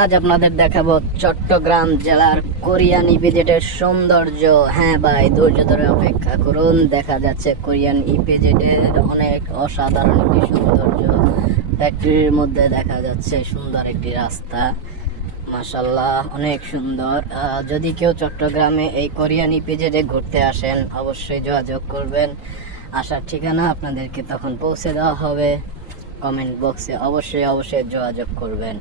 আজ আপনাদের দেখাবো চট্টগ্রাম জেলার কোরিয়ান ইপিজেডের সৌন্দর্য। হ্যাঁ ভাই, ধৈর্য ধরে অপেক্ষা করুন, দেখা যাচ্ছে কোরিয়ান ইপিজেডের অনেক অসাধারণ একটি সৌন্দর্য। ফ্যাক্টরির মধ্যে দেখা যাচ্ছে সুন্দর একটি রাস্তা, মাশাল্লাহ অনেক সুন্দর। যদি কেউ চট্টগ্রামে এই কোরিয়ান ইপিজেডে ঘুরতে আসেন অবশ্যই যোগাযোগ করবেন। আসার ঠিকানা আপনাদেরকে তখন পৌঁছে দেওয়া হবে। কমেন্ট বক্সে অবশ্যই যোগাযোগ করবেন।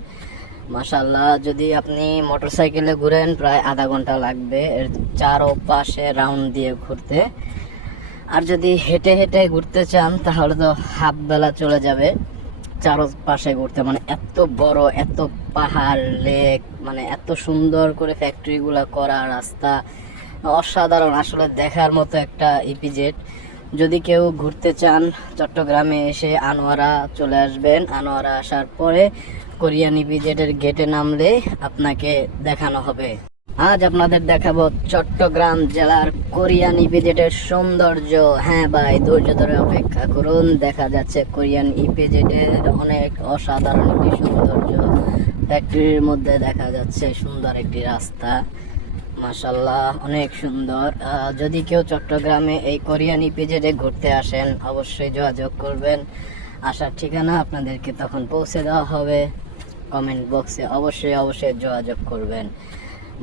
মাশাল্লাহ, যদি আপনি মোটরসাইকেলে ঘুরেন প্রায় আধা ঘন্টা লাগবে এর চারপাশে রাউন্ড দিয়ে ঘুরতে। আর যদি হেঁটে হেঁটে ঘুরতে চান তাহলে তো হাফ বেলা চলে যাবে চারপাশে ঘুরতে। মানে এত বড়, এত পাহাড়, লেক, মানে এত সুন্দর করে ফ্যাক্টরিগুলো করা, রাস্তা অসাধারণ, আসলে দেখার মতো একটা ইপিজেড। যদি কেউ ঘুরতে চান চট্টগ্রামে এসে আনোয়ারা চলে আসবেন। আনোয়ারা আসার পরে কোরিয়ান ইপিজেডের গেটে নামলে আপনাকে দেখানো হবে। আজ আপনাদের দেখাবো চট্টগ্রাম জেলার কোরিয়ান ইপিজেডের সৌন্দর্য। হ্যাঁ ভাই, ধৈর্য ধরে অপেক্ষা করুন, দেখা যাচ্ছে কোরিয়ান ইপিজেডের অনেক অসাধারণ একটি সৌন্দর্য। ফ্যাক্টরির মধ্যে দেখা যাচ্ছে সুন্দর একটি রাস্তা, মাশাল্লাহ অনেক সুন্দর। যদি কেউ চট্টগ্রামে এই কোরিয়ান ইপিজেডে ঘুরতে আসেন অবশ্যই যোগাযোগ করবেন। আসার ঠিকানা আপনাদেরকে তখন পৌঁছে দেওয়া হবে। কমেন্ট বক্সে অবশ্যই যোগাযোগ করবেন।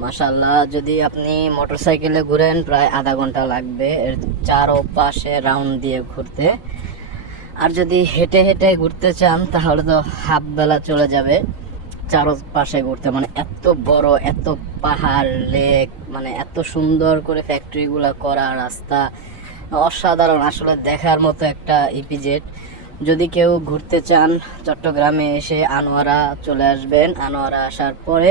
মাশাল্লাহ, যদি আপনি মোটরসাইকেলে ঘুরেন প্রায় আধা ঘন্টা লাগবে এর চারপাশে রাউন্ড দিয়ে ঘুরতে। আর যদি হেঁটে হেঁটে ঘুরতে চান তাহলে তো হাফ বেলা চলে যাবে চারপাশে ঘুরতে। মানে এত বড়, এত পাহাড়, লেক, মানে এত সুন্দর করে ফ্যাক্টরিগুলো করা, রাস্তা অসাধারণ, আসলে দেখার মতো একটা ইপিজেড। যদি কেউ ঘুরতে চান চট্টগ্রামে এসে আনোয়ারা চলে আসবেন। আনোয়ারা আসার পরে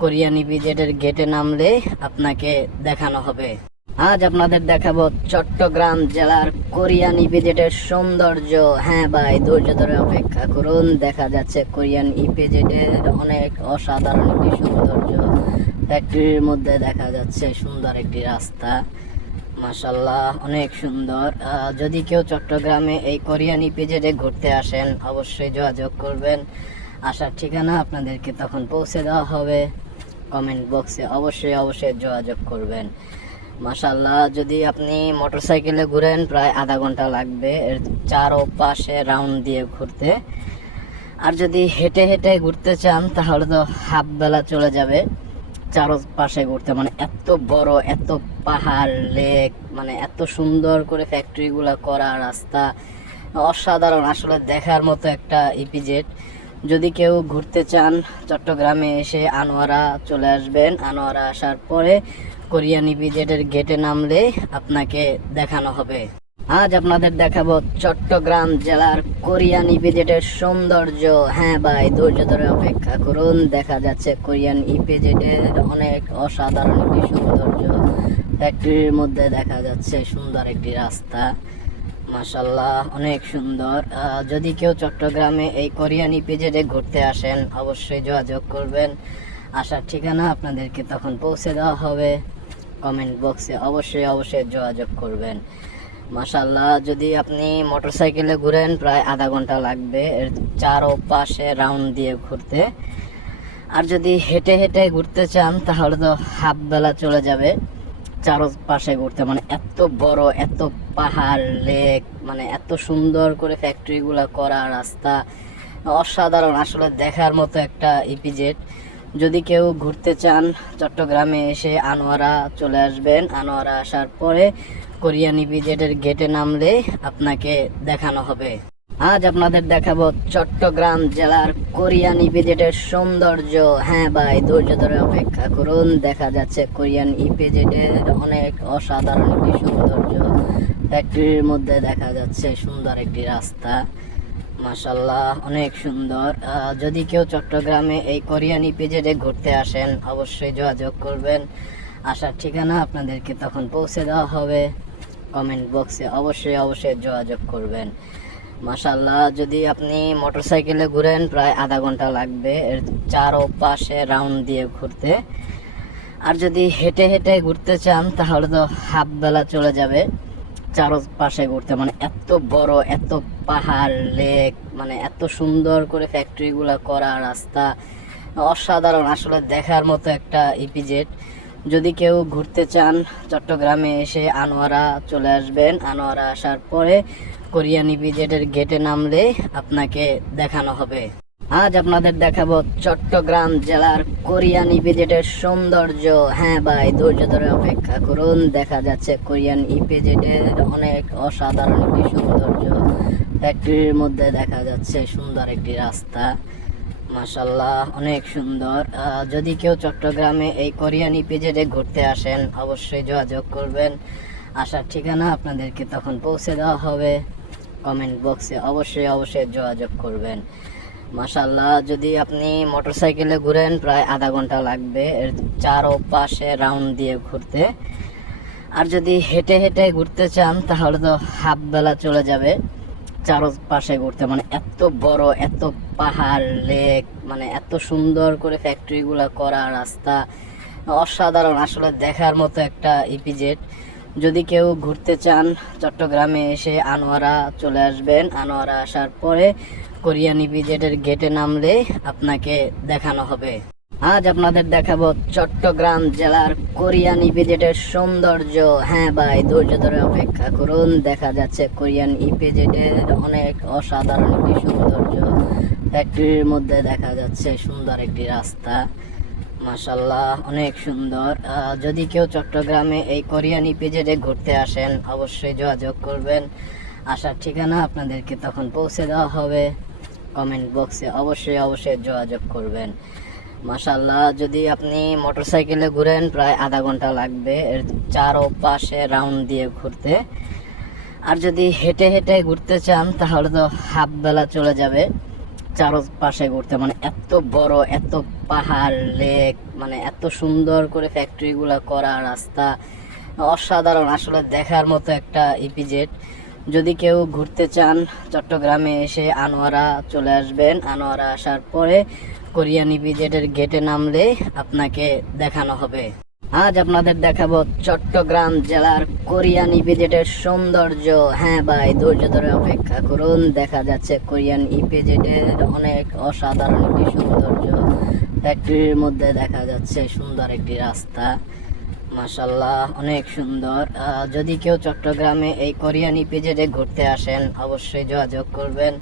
কোরিয়ান ইপিজেডের গেটে নামলে আপনাকে দেখানো হবে। আজ আপনাদের দেখাবো চট্টগ্রাম জেলার কোরিয়ান ইপিজেডের সৌন্দর্য। হ্যাঁ ভাই, ধৈর্য ধরে অপেক্ষা করুন, দেখা যাচ্ছে কোরিয়ান ইপিজেডের অনেক অসাধারণ একটি সৌন্দর্য। ফ্যাক্টরির মধ্যে দেখা যাচ্ছে সুন্দর একটি রাস্তা, মাশাল্লাহ অনেক সুন্দর। যদি কেউ চট্টগ্রামে এই কোরিয়ান ইপিজেডে ঘুরতে আসেন অবশ্যই যোগাযোগ করবেন। আসার ঠিকানা আপনাদেরকে তখন পৌঁছে দেওয়া হবে। কমেন্ট বক্সে অবশ্যই যোগাযোগ করবেন। মাশাল্লাহ, যদি আপনি মোটরসাইকেলে ঘুরেন প্রায় আধা ঘন্টা লাগবে এর চারপাশে রাউন্ড দিয়ে ঘুরতে। আর যদি হেঁটে হেঁটে ঘুরতে চান তাহলে তো হাফ বেলা চলে যাবে চারপাশে ঘুরতে। মানে এত বড়, এত পাহাড়, লেক, মানে এত সুন্দর করে ফ্যাক্টরিগুলো করা, রাস্তা অসাধারণ, আসলে দেখার মতো একটা ইপিজেড। যদি কেউ ঘুরতে চান চট্টগ্রামে এসে আনোয়ারা চলে আসবেন। আনোয়ারা আসার পরে কোরিয়ান ইপিজেডের গেটে নামলে আপনাকে দেখানো হবে। আজ আপনাদের দেখাবো চট্টগ্রাম জেলার কোরিয়ান ইপিজেডের সৌন্দর্য। হ্যাঁ ভাই, ধৈর্য ধরে অপেক্ষা করুন, দেখা যাচ্ছে কোরিয়ান ইপিজেডের অনেক অসাধারণ একটি সৌন্দর্য। ফ্যাক্টরির মধ্যে দেখা যাচ্ছে সুন্দর একটি রাস্তা, মাশাল্লাহ অনেক সুন্দর। যদি কেউ চট্টগ্রামে এই কোরিয়ান ইপিজেডে ঘুরতে আসেন অবশ্যই যোগাযোগ করবেন। আসার ঠিকানা আপনাদেরকে তখন পৌঁছে দেওয়া হবে। কমেন্ট বক্সে অবশ্যই যোগাযোগ করবেন। মাশাল্লাহ, যদি আপনি মোটরসাইকেলে ঘুরেন প্রায় আধা ঘন্টা লাগবে এর চারপাশে রাউন্ড দিয়ে ঘুরতে। আর যদি হেঁটে হেঁটে ঘুরতে চান তাহলে তো হাফ বেলা চলে যাবে চারপাশে ঘুরতে। মানে এত বড়, এত পাহাড়, লেক, মানে এত সুন্দর করে ফ্যাক্টরিগুলো করা, রাস্তা অসাধারণ, আসলে দেখার মতো একটা ইপিজেড। যদি কেউ ঘুরতে চান চট্টগ্রামে এসে আনোয়ারা চলে আসবেন। আনোয়ারা আসার পরে কোরিয়ান ইপিজেডের গেটে নামলে আপনাকে দেখানো হবে। আজ আপনাদের দেখাবো চট্টগ্রাম জেলার কোরিয়ান ইপিজেডের সৌন্দর্য। হ্যাঁ ভাই, ধৈর্য ধরে অপেক্ষা করুন, দেখা যাচ্ছে কোরিয়ান ইপিজেডের অনেক অসাধারণ একটি সৌন্দর্য। ফ্যাক্টরির মধ্যে দেখা যাচ্ছে সুন্দর একটি রাস্তা, মাশাল্লাহ অনেক সুন্দর। যদি কেউ চট্টগ্রামে এই কোরিয়ান ইপিজেডে ঘুরতে আসেন অবশ্যই যোগাযোগ করবেন। আসার ঠিকানা আপনাদেরকে তখন পৌঁছে দেওয়া হবে। কমেন্ট বক্সে অবশ্যই যোগাযোগ করবেন। মাশাল্লাহ, যদি আপনি মোটরসাইকেলে ঘুরেন প্রায় আধা ঘন্টা লাগবে এর চারপাশে রাউন্ড দিয়ে ঘুরতে। আর যদি হেঁটে হেঁটে ঘুরতে চান তাহলে তো হাফ বেলা চলে যাবে চারপাশে ঘুরতে। মানে এত বড়, এত পাহাড়, লেক, মানে এত সুন্দর করে ফ্যাক্টরিগুলো করা, রাস্তা অসাধারণ, আসলে দেখার মতো একটা ইপিজেড। যদি কেউ ঘুরতে চান চট্টগ্রামে এসে আনোয়ারা চলে আসবেন। আনোয়ারা আসার পরে কোরিয়ান ইপিজেডের গেটে নামলে আপনাকে দেখানো হবে। আজ আপনাদের দেখাবো চট্টগ্রাম জেলার কোরিয়ান ইপিজেডের সৌন্দর্য। হ্যাঁ ভাই, ধৈর্য ধরে অপেক্ষা করুন, দেখা যাচ্ছে কোরিয়ান ইপিজেডের অনেক অসাধারণ একটি সৌন্দর্য। ফ্যাক্টরির মধ্যে দেখা যাচ্ছে সুন্দর একটি রাস্তা, মাশাল্লাহ অনেক সুন্দর। যদি কেউ চট্টগ্রামে এই কোরিয়ান ইপিজেডে ঘুরতে আসেন অবশ্যই যোগাযোগ করবেন। আসার ঠিকানা আপনাদেরকে তখন পৌঁছে দেওয়া হবে। কমেন্ট বক্সে অবশ্যই যোগাযোগ করবেন। মাশাল্লাহ, যদি আপনি মোটরসাইকেলে ঘুরেন প্রায় আধা ঘন্টা লাগবে এর চারো পাশে রাউন্ড দিয়ে ঘুরতে। আর যদি হেঁটে হেঁটে ঘুরতে চান তাহলে তো হাফ বেলা চলে যাবে চারপাশে ঘুরতে। মানে এত বড়, এত পাহাড়, লেক, মানে এত সুন্দর করে ফ্যাক্টরিগুলো করা, রাস্তা অসাধারণ, আসলে দেখার মতো একটা ইপিজেড। যদি কেউ ঘুরতে চান চট্টগ্রামে এসে আনোয়ারা চলে আসবেন। আনোয়ারা আসার পরে কোরিয়ান ইপিজেডের গেটে নামলে আপনাকে দেখানো হবে। আজ আপনাদের দেখাবো চট্টগ্রাম জেলার কোরিয়ান ইপিজেডের সৌন্দর্য। হ্যাঁ ভাই, ধৈর্য ধরে অপেক্ষা করুন, দেখা যাচ্ছে কোরিয়ান ইপিজেডের অনেক অসাধারণ একটি সৌন্দর্য। ফ্যাক্টরির মধ্যে দেখা যাচ্ছে সুন্দর একটি রাস্তা, মাশাল্লাহ অনেক সুন্দর। যদি কেউ চট্টগ্রামে এই কোরিয়ান ইপিজেডে ঘুরতে আসেন অবশ্যই যোগাযোগ করবেন। আসার ঠিকানা আপনাদেরকে তখন পৌঁছে দেওয়া হবে। কমেন্ট বক্সে অবশ্যই যোগাযোগ করবেন। মাশাল্লাহ, যদি আপনি মোটরসাইকেলে ঘুরেন প্রায় আধা ঘন্টা লাগবে এর চারো পাশে রাউন্ড দিয়ে ঘুরতে। আর যদি হেঁটে হেঁটে ঘুরতে চান তাহলে তো হাফ বেলা চলে যাবে চারপাশে ঘুরতে। মানে এত বড়, এত পাহাড়, লেক, মানে এত সুন্দর করে ফ্যাক্টরিগুলো করা, রাস্তা অসাধারণ, আসলে দেখার মতো একটা ইপিজেড। যদি কেউ ঘুরতে চান চট্টগ্রামে এসে আনোয়ারা চলে আসবেন। আনোয়ারা আসার পরে কোরিয়ান ইপিজেডের গেটে নামলে আপনাকে দেখানো হবে। আজ আপনাদের দেখাবো চট্টগ্রাম জেলার কোরিয়ান ইপিজেডের সৌন্দর্য। হ্যাঁ ভাই, ধৈর্য ধরে অপেক্ষা করুন, দেখা যাচ্ছে কোরিয়ান ইপিজেডের অনেক অসাধারণ একটি সৌন্দর্য। ফ্যাক্টরির মধ্যে দেখা যাচ্ছে সুন্দর একটি রাস্তা, মাশাল্লাহ অনেক সুন্দর। যদি কেউ চট্টগ্রামে এই কোরিয়ান ইপিজেডে ঘুরতে আসেন অবশ্যই যোগাযোগ করবেন।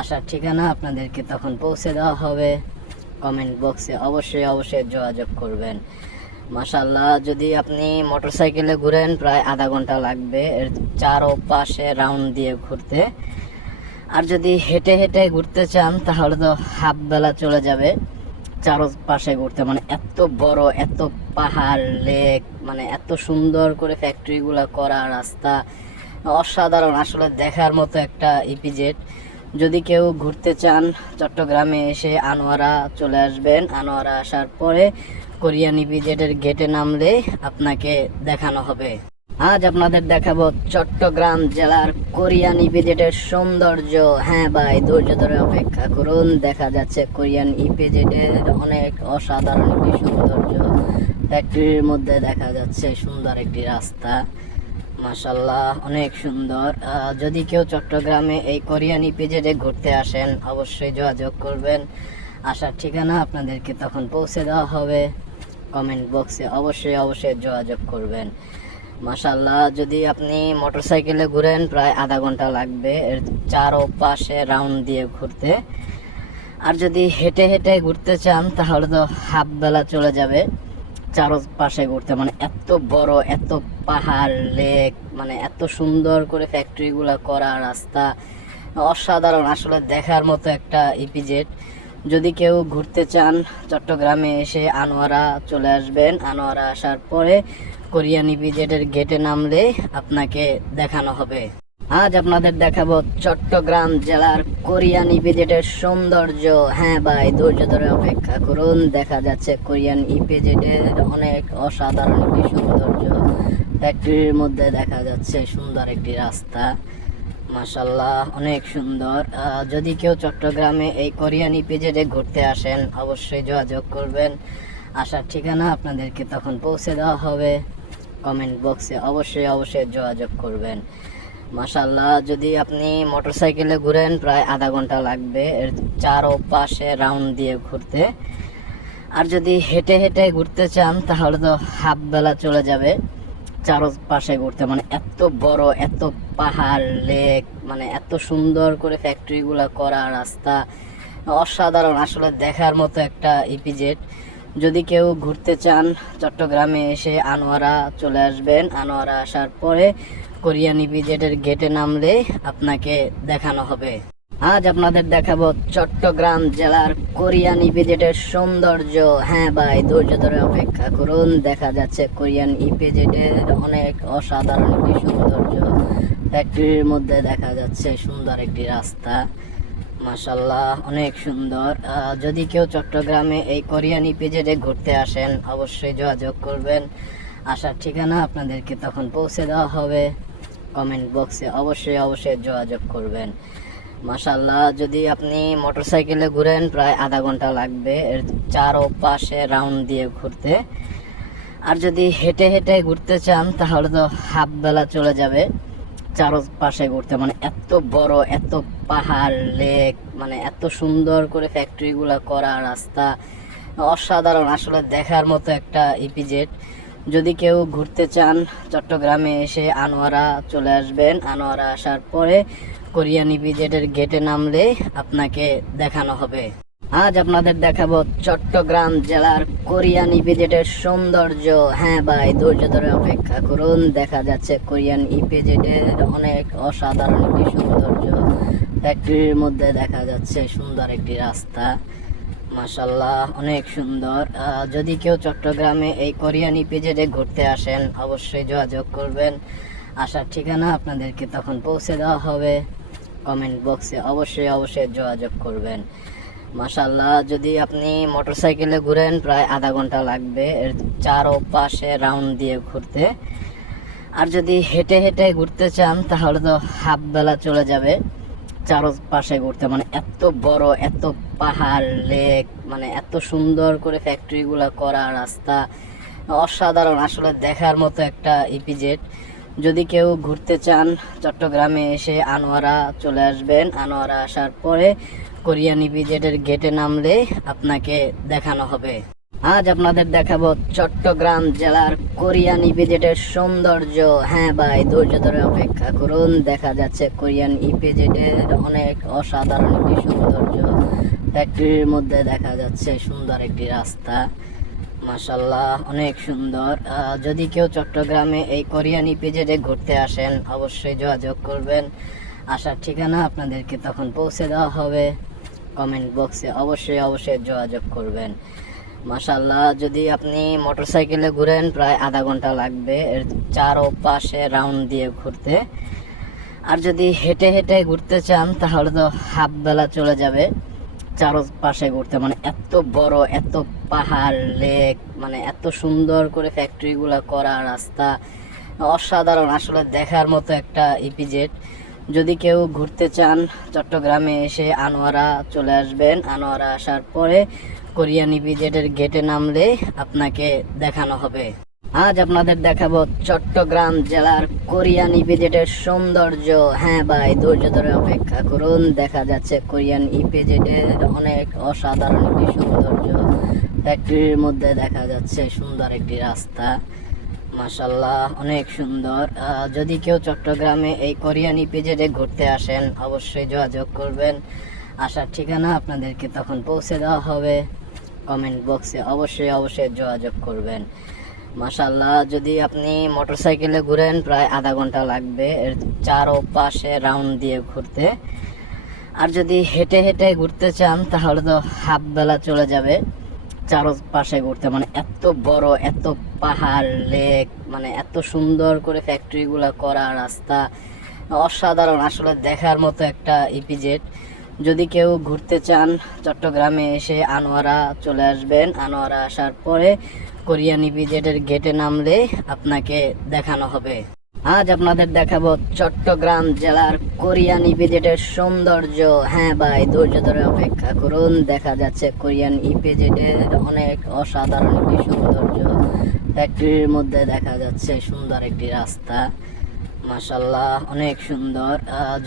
আসার ঠিকানা আপনাদেরকে তখন পৌঁছে দেওয়া হবে। কমেন্ট বক্সে অবশ্যই যোগাযোগ করবেন। মাশাল্লাহ, যদি আপনি মোটরসাইকেলে ঘুরেন প্রায় আধা ঘন্টা লাগবে এর চারো পাশে রাউন্ড দিয়ে ঘুরতে। আর যদি হেঁটে হেঁটে ঘুরতে চান তাহলে তো হাফ বেলা চলে যাবে চারপাশে ঘুরতে। মানে এত বড়, এত পাহাড়, লেক, মানে এত সুন্দর করে ফ্যাক্টরিগুলো করা, রাস্তা অসাধারণ, আসলে দেখার মতো একটা ইপিজেড। যদি কেউ ঘুরতে চান চট্টগ্রামে এসে আনোয়ারা চলে আসবেন। আনোয়ারা আসার পরে কোরিয়ান ইপিজেডের গেটে নামলে আপনাকে দেখানো হবে। আজ আপনাদের দেখাবো চট্টগ্রাম জেলার কোরিয়ান ইপিজেডের সৌন্দর্য। হ্যাঁ ভাই, ধৈর্য ধরে অপেক্ষা করুন, দেখা যাচ্ছে কোরিয়ান ইপিজেডের অনেক অসাধারণ একটি সৌন্দর্য। ফ্যাক্টরির মধ্যে দেখা যাচ্ছে সুন্দর একটি রাস্তা, মাশাল্লাহ অনেক সুন্দর। যদি কেউ চট্টগ্রামে এই কোরিয়ান ইপিজেডে ঘুরতে আসেন অবশ্যই যোগাযোগ করবেন। আসার ঠিকানা আপনাদেরকে তখন পৌঁছে দেওয়া হবে। কমেন্ট বক্সে অবশ্যই যোগাযোগ করবেন। মাশাল্লাহ, যদি আপনি মোটরসাইকেলে ঘুরেন প্রায় আধা ঘন্টা লাগবে এর চারো পাশে রাউন্ড দিয়ে ঘুরতে। আর যদি হেঁটে হেঁটে ঘুরতে চান তাহলে তো হাফ বেলা চলে যাবে চারপাশে ঘুরতে। মানে এত বড়, এত পাহাড়, লেক, মানে এত সুন্দর করে ফ্যাক্টরিগুলো করা, রাস্তা অসাধারণ, আসলে দেখার মতো একটা ইপিজেড। যদি কেউ ঘুরতে চান চট্টগ্রামে এসে আনোয়ারা চলে আসবেন। আনোয়ারা আসার পরে কোরিয়ান ইপিজেডের গেটে নামলে আপনাকে দেখানো হবে। আজ আপনাদের দেখাবো চট্টগ্রাম জেলার কোরিয়ান ইপিজেডের সৌন্দর্য। হ্যাঁ ভাই, ধৈর্য ধরে অপেক্ষা করুন, দেখা যাচ্ছে কোরিয়ান ইপিজেডের অনেক অসাধারণ একটি সৌন্দর্য। ফ্যাক্টরির মধ্যে দেখা যাচ্ছে সুন্দর একটি রাস্তা, মাশাল্লাহ অনেক সুন্দর। যদি কেউ চট্টগ্রামে এই কোরিয়ান ইপিজেডে ঘুরতে আসেন অবশ্যই যোগাযোগ করবেন। আসার ঠিকানা আপনাদেরকে তখন পৌঁছে দেওয়া হবে। কমেন্ট বক্সে অবশ্যই যোগাযোগ করবেন। মাশাল্লাহ, যদি আপনি মোটরসাইকেলে ঘুরেন প্রায় আধা ঘন্টা লাগবে এর চারো পাশে রাউন্ড দিয়ে ঘুরতে। আর যদি হেঁটে হেঁটে ঘুরতে চান তাহলে তো হাফ বেলা চলে যাবে চারপাশে ঘুরতে। মানে এত বড়, এত পাহাড়, লেক, মানে এত সুন্দর করে ফ্যাক্টরিগুলো করা, রাস্তা অসাধারণ, আসলে দেখার মতো একটা ইপিজেড। যদি কেউ ঘুরতে চান চট্টগ্রামে এসে আনোয়ারা চলে আসবেন। আনোয়ারা আসার পরে কোরিয়ান ইপিজেডের গেটে নামলে আপনাকে দেখানো হবে। আজ আপনাদের দেখাবো চট্টগ্রাম জেলার কোরিয়ান ইপিজেডের সৌন্দর্য। হ্যাঁ ভাই, ধৈর্য ধরে অপেক্ষা করুন, দেখা যাচ্ছে কোরিয়ান ইপিজেডের অনেক অসাধারণ একটি সৌন্দর্য। ফ্যাক্টরির মধ্যে দেখা যাচ্ছে সুন্দর একটি রাস্তা, মাশাল্লাহ অনেক সুন্দর। যদি কেউ চট্টগ্রামে এই কোরিয়ান ইপিজেডে ঘুরতে আসেন অবশ্যই যোগাযোগ করবেন। আসার ঠিকানা আপনাদেরকে তখন পৌঁছে দেওয়া হবে। কমেন্ট বক্সে অবশ্যই যোগাযোগ করবেন। মাশাল্লাহ, যদি আপনি মোটরসাইকেলে ঘুরেন প্রায় আধা ঘন্টা লাগবে এর চারপাশে রাউন্ড দিয়ে ঘুরতে। আর যদি হেঁটে হেঁটে ঘুরতে চান তাহলে তো হাফ বেলা চলে যাবে চারপাশে ঘুরতে। মানে এত বড়, এত পাহাড়, লেক, মানে এত সুন্দর করে ফ্যাক্টরিগুলো করা, রাস্তা অসাধারণ, আসলে দেখার মতো একটা ইপিজেড। যদি কেউ ঘুরতে চান চট্টগ্রামে এসে আনোয়ারা চলে আসবেন। আনোয়ারা আসার পরে কোরিয়ান ইপিজেডের গেটে নামলে আপনাকে দেখানো হবে। আজ আপনাদের দেখাবো চট্টগ্রাম জেলার কোরিয়ান ইপিজেডের সৌন্দর্য। হ্যাঁ ভাই, ধৈর্য ধরে অপেক্ষা করুন, দেখা যাচ্ছে কোরিয়ান ইপিজেডের অনেক অসাধারণ একটি সৌন্দর্য। ফ্যাক্টরির মধ্যে দেখা যাচ্ছে সুন্দর একটি রাস্তা, মাশাল্লাহ অনেক সুন্দর। যদি কেউ চট্টগ্রামে এই কোরিয়ান ইপিজেডে ঘুরতে আসেন অবশ্যই যোগাযোগ করবেন। আসার ঠিকানা আপনাদেরকে তখন পৌঁছে দেওয়া হবে। কমেন্ট বক্সে অবশ্যই যোগাযোগ করবেন। মাশাল্লাহ, যদি আপনি মোটরসাইকেলে ঘুরেন প্রায় আধা ঘন্টা লাগবে এর চারপাশে রাউন্ড দিয়ে ঘুরতে। আর যদি হেঁটে হেঁটে ঘুরতে চান তাহলে তো হাফ বেলা চলে যাবে চারপাশে ঘুরতে। মানে এত বড়, এত পাহাড়, লেক, মানে এত সুন্দর করে ফ্যাক্টরিগুলো করা, রাস্তা অসাধারণ, আসলে দেখার মতো একটা ইপিজেড। যদি কেউ ঘুরতে চান চট্টগ্রামে এসে আনোয়ারা চলে আসবেন। আনোয়ারা আসার পরে কোরিয়ান ইপিজেডের গেটে নামলে আপনাকে দেখানো হবে। আজ আপনাদের দেখাবো চট্টগ্রাম জেলার কোরিয়ান ইপিজেডের সৌন্দর্য। হ্যাঁ ভাই, ধৈর্য ধরে অপেক্ষা করুন, দেখা যাচ্ছে কোরিয়ান ইপিজেডের অনেক অসাধারণ একটি সৌন্দর্য। ফ্যাক্টরির মধ্যে দেখা যাচ্ছে সুন্দর একটি রাস্তা, মাশাল্লাহ অনেক সুন্দর। যদি কেউ চট্টগ্রামে এই কোরিয়ান ইপিজেডে ঘুরতে আসেন অবশ্যই যোগাযোগ করবেন। আসার ঠিকানা আপনাদেরকে তখন পৌঁছে দেওয়া হবে। কমেন্ট বক্সে অবশ্যই যোগাযোগ করবেন। মাশাল্লাহ, যদি আপনি মোটরসাইকেলে ঘুরেন প্রায় আধা ঘন্টা লাগবে এর চারপাশে রাউন্ড দিয়ে ঘুরতে। আর যদি হেঁটে হেঁটে ঘুরতে চান তাহলে তো হাফ বেলা চলে যাবে চারপাশে ঘুরতে। মানে এত বড়, এত পাহাড়, লেক, মানে এত সুন্দর করে ফ্যাক্টরিগুলো করা, রাস্তা অসাধারণ, আসলে দেখার মতো একটা ইপিজেড। যদি কেউ ঘুরতে চান চট্টগ্রামে এসে আনোয়ারা চলে আসবেন। আনোয়ারা আসার পরে কোরিয়ান ইপিজেডের গেটে নামলে আপনাকে দেখানো হবে। আজ আপনাদের দেখাবো চট্টগ্রাম জেলার কোরিয়ান ইপিজেডের সৌন্দর্য। হ্যাঁ ভাই, ধৈর্য ধরে অপেক্ষা করুন, দেখা যাচ্ছে কোরিয়ান ইপিজেডের অনেক অসাধারণ একটি সৌন্দর্য। ফ্যাক্টরির মধ্যে দেখা যাচ্ছে সুন্দর একটি রাস্তা, মাশাল্লাহ অনেক সুন্দর। যদি কেউ চট্টগ্রামে এই কোরিয়ান ইপিজেডে ঘুরতে আসেন অবশ্যই যোগাযোগ করবেন। আসার ঠিকানা আপনাদেরকে তখন পৌঁছে দেওয়া হবে। কমেন্ট বক্সে অবশ্যই যোগাযোগ করবেন। মাশাল্লাহ, যদি আপনি মোটরসাইকেলে ঘুরেন প্রায় আধা ঘন্টা লাগবে এর চারপাশে রাউন্ড দিয়ে ঘুরতে। আর যদি হেঁটে হেঁটে ঘুরতে চান তাহলে তো হাফ বেলা চলে যাবে চারপাশে ঘুরতে। মানে এত বড়, এত পাহাড়, লেক, মানে এত সুন্দর করে ফ্যাক্টরিগুলো করা, রাস্তা অসাধারণ, আসলে দেখার মতো একটা ইপিজেড। যদি কেউ ঘুরতে চান চট্টগ্রামে এসে আনোয়ারা চলে আসবেন। আনোয়ারা আসার পরে কোরিয়ান ইপিজেডের গেটে নামলে আপনাকে দেখানো হবে। আজ আপনাদের দেখাবো চট্টগ্রাম জেলার কোরিয়ান ইপিজেডের সৌন্দর্য। হ্যাঁ ভাই, ধৈর্য ধরে অপেক্ষা করুন, দেখা যাচ্ছে কোরিয়ান ইপিজেডের অনেক অসাধারণ একটি সৌন্দর্য। ফ্যাক্টরির মধ্যে দেখা যাচ্ছে সুন্দর একটি রাস্তা, মাশাল্লাহ অনেক সুন্দর।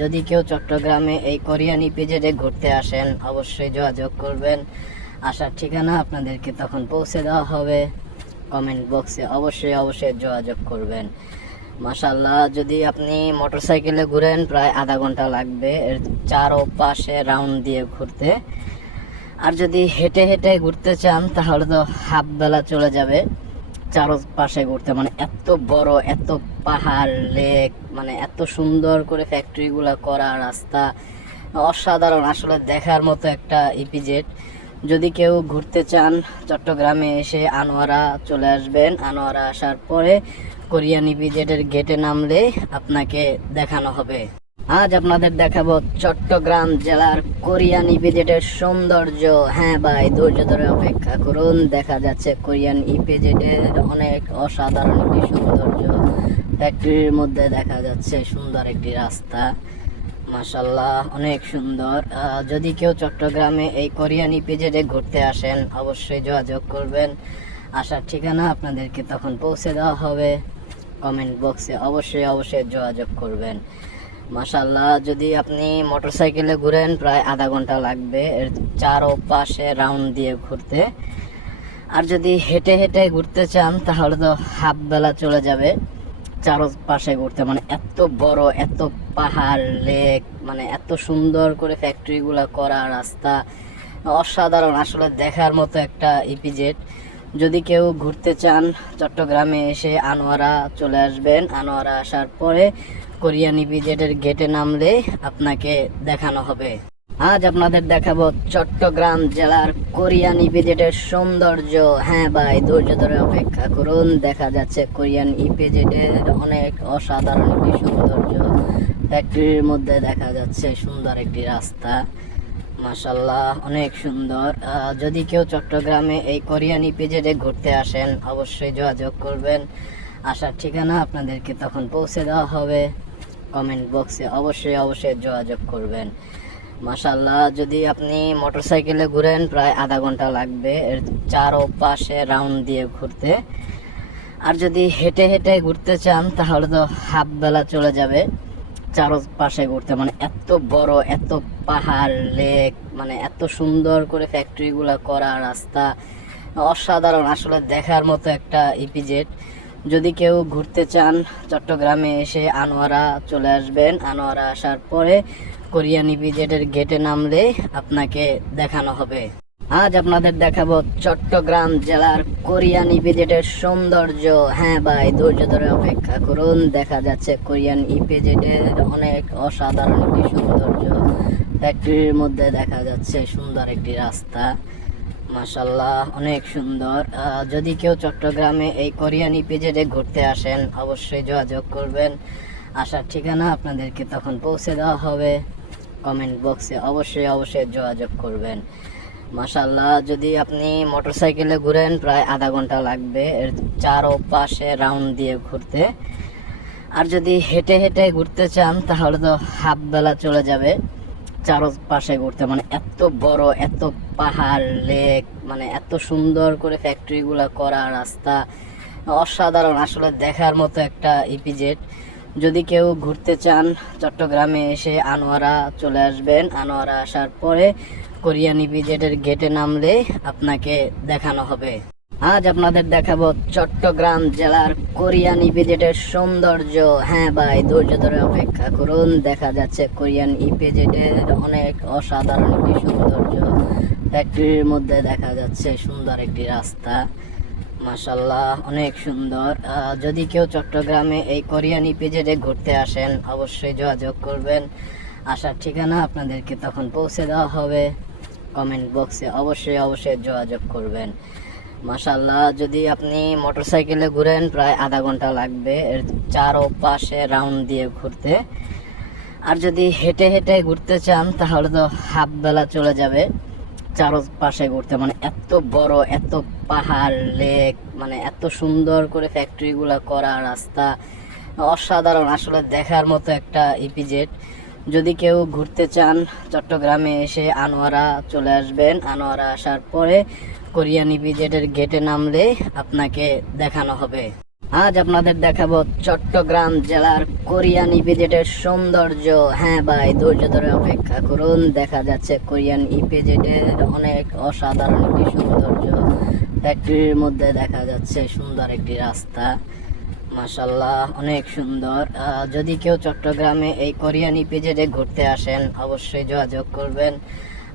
যদি কেউ চট্টগ্রামে এই কোরিয়ান ইপিজেডে ঘুরতে আসেন অবশ্যই যোগাযোগ করবেন। আসার ঠিকানা আপনাদেরকে তখন পৌঁছে দেওয়া হবে। কমেন্ট বক্সে অবশ্যই যোগাযোগ করবেন। মাশাআল্লাহ, যদি আপনি মোটরসাইকেলে ঘুরেন প্রায় আধা ঘন্টা লাগবে এর চারপাশে রাউন্ড দিয়ে ঘুরতে। আর যদি হেঁটে হেঁটে ঘুরতে চান তাহলে তো হাফ বেলা চলে যাবে চারপাশে ঘুরতে। মানে এত বড়, এত পাহাড়, লেক, মানে এত সুন্দর করে ফ্যাক্টরিগুলো করা, রাস্তা অসাধারণ, আসলে দেখার মতো একটা ইপিজেড। যদি কেউ ঘুরতে চান চট্টগ্রামে এসে আনোয়ারা চলে আসবেন। আনোয়ারা আসার পরে কোরিয়ান ইপিজেডের গেটে নামলে আপনাকে দেখানো হবে। আজ আপনাদের দেখাবো চট্টগ্রাম জেলার কোরিয়ান ইপিজেডের সৌন্দর্য। হ্যাঁ ভাই, ধৈর্য ধরে অপেক্ষা করুন, দেখা যাচ্ছে কোরিয়ান ইপিজেডের অনেক অসাধারণ একটি সৌন্দর্য। ফ্যাক্টরির মধ্যে দেখা যাচ্ছে সুন্দর একটি রাস্তা, মাশাআল্লাহ অনেক সুন্দর। যদি কেউ চট্টগ্রামে এই কোরিয়ান ইপিজেডে ঘুরতে আসেন অবশ্যই যোগাযোগ করবেন। আসার ঠিকানা আপনাদেরকে তখন পৌঁছে দেওয়া হবে। কমেন্ট বক্সে অবশ্যই যোগাযোগ করবেন। মাশাআল্লাহ, যদি আপনি মোটরসাইকেলে ঘুরেন প্রায় আধা ঘন্টা লাগবে এর চারপাশে রাউন্ড দিয়ে ঘুরতে। আর যদি হেঁটে হেঁটে ঘুরতে চান তাহলে তো হাফ বেলা চলে যাবে চারপাশে ঘুরতে। মানে এত বড়, এত পাহাড়, লেক, মানে এত সুন্দর করে ফ্যাক্টরিগুলো করা, রাস্তা অসাধারণ, আসলে দেখার মতো একটা ইপিজেড। যদি কেউ ঘুরতে চান চট্টগ্রামে এসে আনোয়ারা চলে আসবেন। আনোয়ারা আসার পরে কোরিয়ান ইপিজেডের গেটে নামলে আপনাকে দেখানো হবে। আজ আপনাদের দেখাবো চট্টগ্রাম জেলার কোরিয়ান ইপিজেডের সৌন্দর্য। হ্যাঁ ভাই, ধৈর্য ধরে অপেক্ষা করুন, দেখা যাচ্ছে কোরিয়ান ইপিজেডের অনেক অসাধারণ একটি সৌন্দর্য। ফ্যাক্টরির মধ্যে দেখা যাচ্ছে সুন্দর একটি রাস্তা, মাশাআল্লাহ অনেক সুন্দর। যদি কেউ চট্টগ্রামে এই কোরিয়ান ইপিজেডে ঘুরতে আসেন অবশ্যই যোগাযোগ করবেন। আসার ঠিকানা আপনাদেরকে তখন পৌঁছে দেওয়া হবে। কমেন্ট বক্সে অবশ্যই যোগাযোগ করবেন। মাশাআল্লাহ, যদি আপনি মোটরসাইকেলে ঘুরেন প্রায় আধা ঘন্টা লাগবে এর চারপাশে রাউন্ড দিয়ে ঘুরতে। আর যদি হেঁটে হেঁটে ঘুরতে চান তাহলে তো হাফ বেলা চলে যাবে চারপাশে ঘুরতে। মানে এত বড়, এত পাহাড়, লেক, মানে এত সুন্দর করে ফ্যাক্টরিগুলো করা, রাস্তা অসাধারণ, আসলে দেখার মতো একটা ইপিজেড। যদি কেউ ঘুরতে চান চট্টগ্রামে এসে আনোয়ারা চলে আসবেন। আনোয়ারা আসার পরে কোরিয়ান ইপিজেডের গেটে নামলে আপনাকে দেখানো হবে। আজ আপনাদের দেখাবো চট্টগ্রাম জেলার কোরিয়ান ইপিজেডের সৌন্দর্য। হ্যাঁ ভাই, ধৈর্য ধরে অপেক্ষা করুন, দেখা যাচ্ছে কোরিয়ান ইপিজেডের অনেক অসাধারণ একটি সৌন্দর্য। ফ্যাক্টরির মধ্যে দেখা যাচ্ছে সুন্দর একটি রাস্তা, মাশাআল্লাহ অনেক সুন্দর। যদি কেউ চট্টগ্রামে এই কোরিয়ান ইপিজেডে ঘুরতে আসেন অবশ্যই যোগাযোগ করবেন। আসার ঠিকানা আপনাদেরকে তখন পৌঁছে দেওয়া হবে। কমেন্ট বক্সে অবশ্যই যোগাযোগ করবেন। মাশাআল্লাহ, যদি আপনি মোটরসাইকেলে ঘুরেন প্রায় আধা ঘন্টা লাগবে এর চারপাশে রাউন্ড দিয়ে ঘুরতে। আর যদি হেঁটে হেঁটে ঘুরতে চান তাহলে তো হাফ বেলা চলে যাবে চারপাশে ঘুরতে। মানে এত বড়, এত পাহাড়, লেক, মানে এত সুন্দর করে ফ্যাক্টরিগুলো করা, রাস্তা অসাধারণ, আসলে দেখার মতো একটা ইপিজেড। যদি কেউ ঘুরতে চান চট্টগ্রামে এসে আনোয়ারা চলে আসবেন। আনোয়ারা আসার পরে কোরিয়ান ইপিজেডের গেটে নামলে আপনাকে দেখানো হবে। আজ আপনাদের দেখাবো চট্টগ্রাম জেলার কোরিয়ান ইপিজেডের সৌন্দর্য। হ্যাঁ ভাই, ধৈর্য ধরে অপেক্ষা করুন, দেখা যাচ্ছে কোরিয়ান ইপিজেডের অনেক অসাধারণ একটি সৌন্দর্য। ফ্যাক্টরির মধ্যে দেখা যাচ্ছে সুন্দর একটি রাস্তা, মাশাআল্লাহ অনেক সুন্দর। যদি কেউ চট্টগ্রামে এই কোরিয়ান ইপিজেডে ঘুরতে আসেন অবশ্যই যোগাযোগ করবেন। আসার ঠিকানা আপনাদেরকে তখন পৌঁছে দেওয়া হবে। কমেন্ট বক্সে অবশ্যই যোগাযোগ করবেন। মাশাআল্লাহ, যদি আপনি মোটরসাইকেলে ঘুরেন প্রায় আধা ঘন্টা লাগবে এর চারপাশে রাউন্ড দিয়ে ঘুরতে। আর যদি হেঁটে হেঁটে ঘুরতে চান তাহলে তো হাফ বেলা চলে যাবে চারপাশে ঘুরতে। মানে এত বড়, এত পাহাড়, লেক, মানে এত সুন্দর করে ফ্যাক্টরিগুলো করা, রাস্তা অসাধারণ, আসলে দেখার মতো একটা ইপিজেড। যদি কেউ ঘুরতে চান চট্টগ্রামে এসে আনোয়ারা চলে আসবেন। আনোয়ারা আসার পরে কোরিয়ান ইপিজেডের গেটে নামলে আপনাকে দেখানো হবে। আজ আপনাদের দেখাবো চট্টগ্রাম জেলার কোরিয়ান ইপিজেডের সৌন্দর্য। হ্যাঁ ভাই, ধৈর্য ধরে অপেক্ষা করুন, দেখা যাচ্ছে কোরিয়ান ইপিজেডের অনেক অসাধারণ একটি সৌন্দর্য। ফ্যাক্টরির মধ্যে দেখা যাচ্ছে সুন্দর একটি রাস্তা, মাশাল্লাহ অনেক সুন্দর। যদি কেউ চট্টগ্রামে এই কোরিয়ান ইপিজেডে ঘুরতে আসেন অবশ্যই যোগাযোগ করবেন।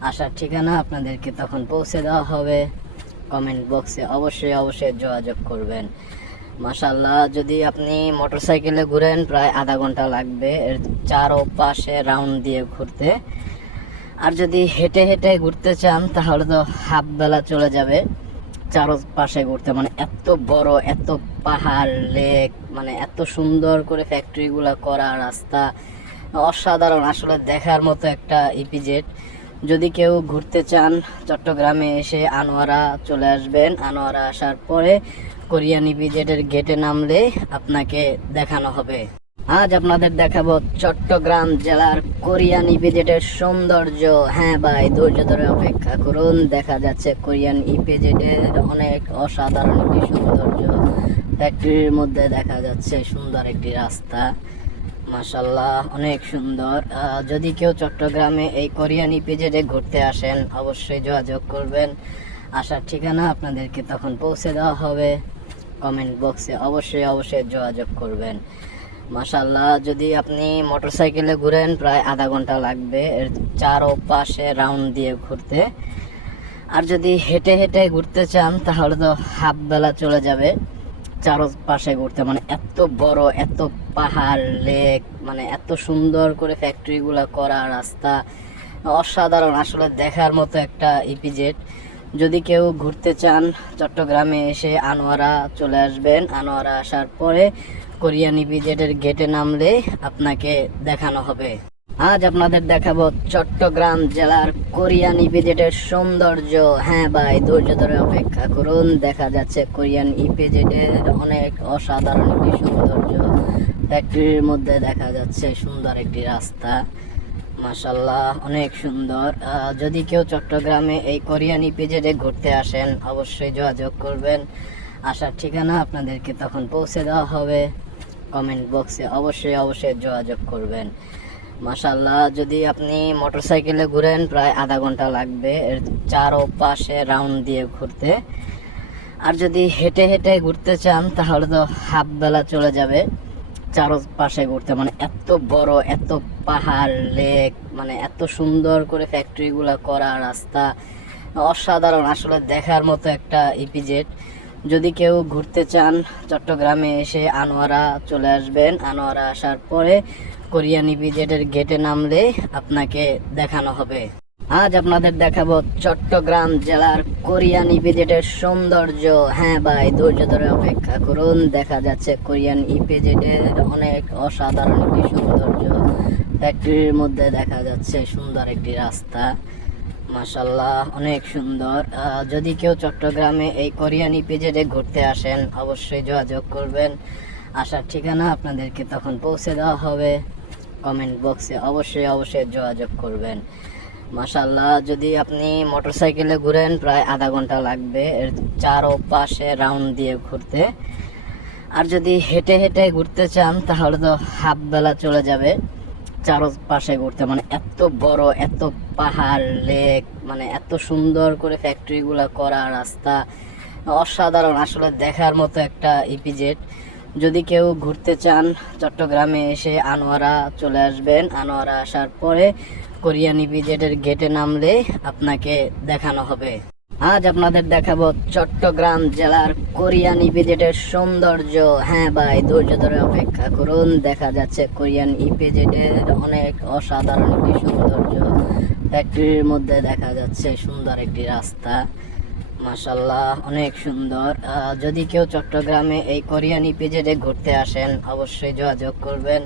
আসার ঠিকানা আপনাদেরকে তখন পৌঁছে দেওয়া হবে। কমেন্ট বক্সে অবশ্যই যোগাযোগ করবেন। মাশাল্লাহ, যদি আপনি মোটরসাইকেলে ঘুরেন প্রায় আধা ঘন্টা লাগবে এর চারপাশে রাউন্ড দিয়ে ঘুরতে। আর যদি হেঁটে হেঁটে ঘুরতে চান তাহলে তো হাফ বেলা চলে যাবে চারপাশে ঘুরতে। মানে এত বড়, এত পাহাড়, লেক, মানে এত সুন্দর করে ফ্যাক্টরিগুলো করা, রাস্তা অসাধারণ, আসলে দেখার মতো একটা ইপিজেড। যদি কেউ ঘুরতে চান চট্টগ্রামে এসে আনোয়ারা চলে আসবেন। আনোয়ারা আসার পরে কোরিয়ান ইপিজেডের গেটে নামলে আপনাকে দেখানো হবে। আজ আপনাদের দেখাবো চট্টগ্রাম জেলার কোরিয়ান ইপিজেডের সৌন্দর্য। হ্যাঁ ভাই, ধৈর্য ধরে অপেক্ষা করুন, দেখা যাচ্ছে কোরিয়ান ইপিজেডের অনেক অসাধারণ একটি সৌন্দর্য। ফ্যাক্টরির মধ্যে দেখা যাচ্ছে সুন্দর একটি রাস্তা, মাশাল্লাহ অনেক সুন্দর। যদি কেউ চট্টগ্রামে এই কোরিয়ান ইপিজেডে ঘুরতে আসেন অবশ্যই যোগাযোগ করবেন। আসার ঠিকানা আপনাদেরকে তখন পৌঁছে দেওয়া হবে। কমেন্ট বক্সে অবশ্যই যোগাযোগ করবেন। মাশাল্লাহ, যদি আপনি মোটরসাইকেলে ঘুরেন প্রায় আধা ঘন্টা লাগবে এর চারপাশে রাউন্ড দিয়ে ঘুরতে। আর যদি হেঁটে হেঁটে ঘুরতে চান তাহলে তো হাফ বেলা চলে যাবে চারপাশে ঘুরতে। মানে এত বড়, এত পাহাড়, লেক, মানে এত সুন্দর করে ফ্যাক্টরিগুলো করা, রাস্তা অসাধারণ, আসলে দেখার মতো একটা ইপিজেড। যদি কেউ ঘুরতে চান চট্টগ্রামে এসে আনোয়ারা চলে আসবেন। আনোয়ারা আসার পরে কোরিয়ান ইপিজেডের গেটে নামলে আপনাকে দেখানো হবে। আজ আপনাদের দেখাবো চট্টগ্রাম জেলার কোরিয়ান ইপিজেডের সৌন্দর্য। হ্যাঁ ভাই, ধৈর্য ধরে অপেক্ষা করুন, দেখা যাচ্ছে কোরিয়ান ইপিজেডের অনেক অসাধারণ একটি সৌন্দর্য। ফ্যাক্টরির মধ্যে দেখা যাচ্ছে সুন্দর একটি রাস্তা, মাশাল্লাহ অনেক সুন্দর। যদি কেউ চট্টগ্রামে এই কোরিয়ান ইপিজেডে ঘুরতে আসেন অবশ্যই যোগাযোগ করবেন। আসার ঠিকানা আপনাদেরকে তখন পৌঁছে দেওয়া হবে। কমেন্ট বক্সে অবশ্যই যোগাযোগ করবেন। মাশাল্লাহ, যদি আপনি মোটরসাইকেলে ঘুরেন প্রায় আধা ঘন্টা লাগবে এর চারপাশে রাউন্ড দিয়ে ঘুরতে। আর যদি হেঁটে হেঁটে ঘুরতে চান তাহলে তো হাফ বেলা চলে যাবে চারপাশে ঘুরতে। মানে এত বড়, এত পাহাড়, লেক, মানে এত সুন্দর করে ফ্যাক্টরিগুলো করা, রাস্তা অসাধারণ, আসলে দেখার মতো একটা ইপিজেড। যদি কেউ ঘুরতে চান চট্টগ্রামে এসে আনোয়ারা চলে আসবেন। আনোয়ারা আসার পরে কোরিয়ান ইপিজেডের গেটে নামলে আপনাকে দেখানো হবে। আজ আপনাদের দেখাবো চট্টগ্রাম জেলার কোরিয়ান ইপিজেডের সৌন্দর্য। হ্যাঁ ভাই, ধৈর্য ধরে অপেক্ষা করুন, দেখা যাচ্ছে কোরিয়ান ইপিজেডের অনেক অসাধারণ একটি সৌন্দর্য। ফ্যাক্টরির মধ্যে দেখা যাচ্ছে সুন্দর একটি রাস্তা, মাশাল্লাহ অনেক সুন্দর। যদি কেউ চট্টগ্রামে এই কোরিয়ান ইপিজেডে ঘুরতে আসেন অবশ্যই যোগাযোগ করবেন। আসার ঠিকানা আপনাদেরকে তখন পৌঁছে দেওয়া হবে। কমেন্ট বক্সে অবশ্যই যোগাযোগ করবেন। মাশাল্লাহ, যদি আপনি মোটরসাইকেলে ঘুরেন প্রায় আধা ঘন্টা লাগবে এর চারপাশে রাউন্ড দিয়ে ঘুরতে। আর যদি হেঁটে হেঁটে ঘুরতে চান তাহলে তো হাফ বেলা চলে যাবে চারপাশে ঘুরতে। মানে এত বড়, এত পাহাড়, লেক, মানে এত সুন্দর করে ফ্যাক্টরিগুলো করা, রাস্তা অসাধারণ, আসলে দেখার মতো একটা ইপিজেড। যদি কেউ ঘুরতে চান চট্টগ্রামে এসে আনোয়ারা চলে আসবেন। আনোয়ারা আসার পরে কোরিয়ান ইপিজেডের গেটে নামলে আপনাকে দেখানো হবে। আজ আপনাদের দেখাবো চট্টগ্রাম জেলার কোরিয়ান ইপিজেডের সৌন্দর্য। হ্যাঁ ভাই, ধৈর্য ধরে অপেক্ষা করুন, দেখা যাচ্ছে কোরিয়ান ইপিজেডের অনেক অসাধারণ একটি সৌন্দর্য। ফ্যাক্টরির মধ্যে দেখা যাচ্ছে সুন্দর একটি রাস্তা, মাশাল্লাহ অনেক সুন্দর। যদি কেউ চট্টগ্রামে এই কোরিয়ান ইপিজেডে ঘুরতে আসেন অবশ্যই যোগাযোগ করবেন।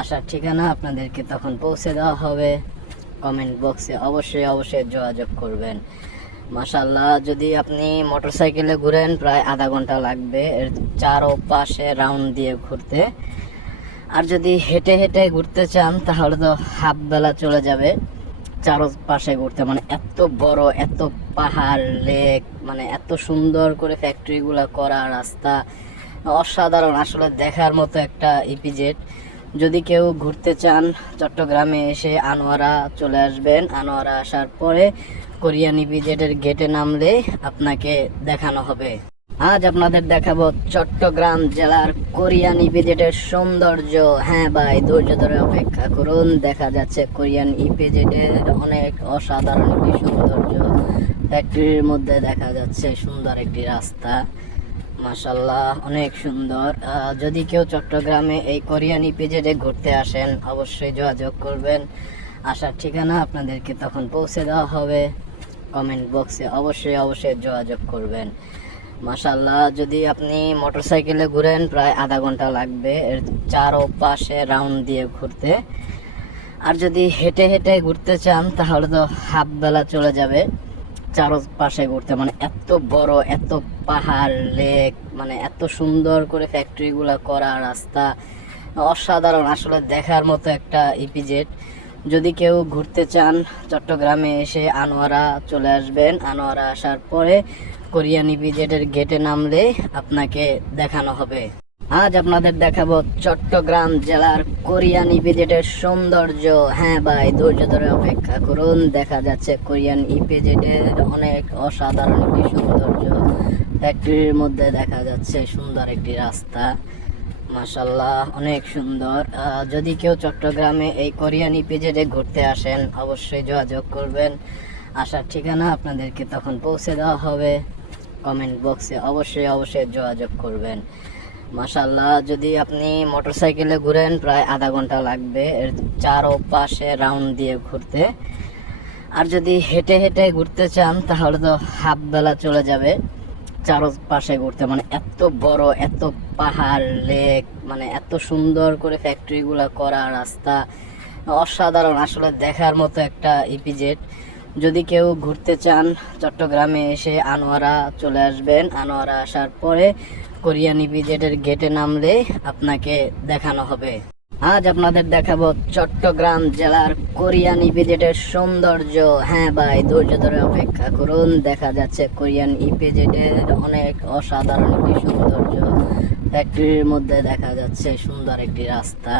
আসার ঠিকানা আপনাদেরকে তখন পৌঁছে দেওয়া হবে। কমেন্ট বক্সে অবশ্যই যোগাযোগ করবেন। মাশাল্লাহ, যদি আপনি মোটরসাইকেলে ঘুরেন প্রায় আধা ঘন্টা লাগবে এর চারপাশে রাউন্ড দিয়ে ঘুরতে। আর যদি হেঁটে হেঁটে ঘুরতে চান তাহলে তো হাফ বেলা চলে যাবে চারপাশে ঘুরতে। মানে এত বড়, এত পাহাড়, লেক, মানে এত সুন্দর করে ফ্যাক্টরিগুলো করা, রাস্তা অসাধারণ, আসলে দেখার মতো একটা ইপিজেড। যদি কেউ ঘুরতে চান চট্টগ্রামে এসে আনোয়ারা চলে আসবেন। আনোয়ারা আসার পরে কোরিয়ান ইপিজেডের গেটে নামলে আপনাকে দেখানো হবে। আজ আপনাদের দেখাবো চট্টগ্রাম জেলার কোরিয়ান ইপিজেডের সৌন্দর্য। হ্যাঁ ভাই, ধৈর্য ধরে অপেক্ষা করুন, দেখা যাচ্ছে কোরিয়ান ইপিজেডের অনেক অসাধারণ একটি সৌন্দর্য। ফ্যাক্টরির মধ্যে দেখা যাচ্ছে সুন্দর একটি রাস্তা, মাশাল্লাহ অনেক সুন্দর। যদি কেউ চট্টগ্রামে এই কোরিয়ান ইপিজেডে ঘুরতে আসেন অবশ্যই যোগাযোগ করবেন। আসার ঠিকানা আপনাদেরকে তখন পৌঁছে দেওয়া হবে। কমেন্ট বক্সে অবশ্যই যোগাযোগ করবেন। মাশাল্লাহ, যদি আপনি মোটরসাইকেলে ঘুরেন প্রায় আধা ঘন্টা লাগবে এর চারপাশে রাউন্ড দিয়ে ঘুরতে। আর যদি হেঁটে হেঁটে ঘুরতে চান তাহলে তো হাফ বেলা চলে যাবে চারপাশে ঘুরতে। মানে এত বড়, এত পাহাড়, লেক, মানে এত সুন্দর করে ফ্যাক্টরিগুলো করা, রাস্তা অসাধারণ, আসলে দেখার মতো একটা ইপিজেড। যদি কেউ ঘুরতে চান চট্টগ্রামে এসে আনোয়ারা চলে আসবেন। আনোয়ারা আসার পরে কোরিয়ান ইপিজেডের গেটে নামলে আপনাকে দেখানো হবে। আজ আপনাদের দেখাবো চট্টগ্রাম জেলার কোরিয়ান ইপিজেডের সৌন্দর্য। হ্যাঁ ভাই, ধৈর্য ধরে অপেক্ষা করুন, দেখা যাচ্ছে কোরিয়ান ইপিজেডের অনেক অসাধারণ একটি সৌন্দর্য। ফ্যাক্টরির মধ্যে দেখা যাচ্ছে সুন্দর একটি রাস্তা, মাশাল্লাহ অনেক সুন্দর। যদি কেউ চট্টগ্রামে এই কোরিয়ান ইপিজেডে ঘুরতে আসেন অবশ্যই যোগাযোগ করবেন। আসার ঠিকানা আপনাদেরকে তখন পৌঁছে দেওয়া হবে। কমেন্ট বক্সে অবশ্যই যোগাযোগ করবেন। মাশাল্লাহ, যদি আপনি মোটরসাইকেলে ঘুরেন প্রায় আধা ঘন্টা লাগবে এর চারপাশে রাউন্ড দিয়ে ঘুরতে। আর যদি হেঁটে হেঁটে ঘুরতে চান তাহলে তো হাফ বেলা চলে যাবে চারপাশে ঘুরতে। মানে এত বড়, এত পাহাড়, লেক, মানে এত সুন্দর করে ফ্যাক্টরিগুলো করা, রাস্তা অসাধারণ, আসলে দেখার মতো একটা ইপিজেড। যদি কেউ ঘুরতে চান চট্টগ্রামে এসে আনোয়ারা চলে আসবেন। আনোয়ারা আসার পরে কোরিয়ান ইপিজেডের গেটে নামলে আপনাকে দেখানো হবে। আজ আপনাদের দেখাবো চট্টগ্রাম জেলার কোরিয়ান ইপিজেডের সৌন্দর্য। হ্যাঁ ভাই, ধৈর্য ধরে অপেক্ষা করুন, দেখা যাচ্ছে কোরিয়ান ইপিজেডের অনেক অসাধারণ একটি সৌন্দর্য। ফ্যাক্টরির মধ্যে দেখা যাচ্ছে সুন্দর একটি রাস্তা,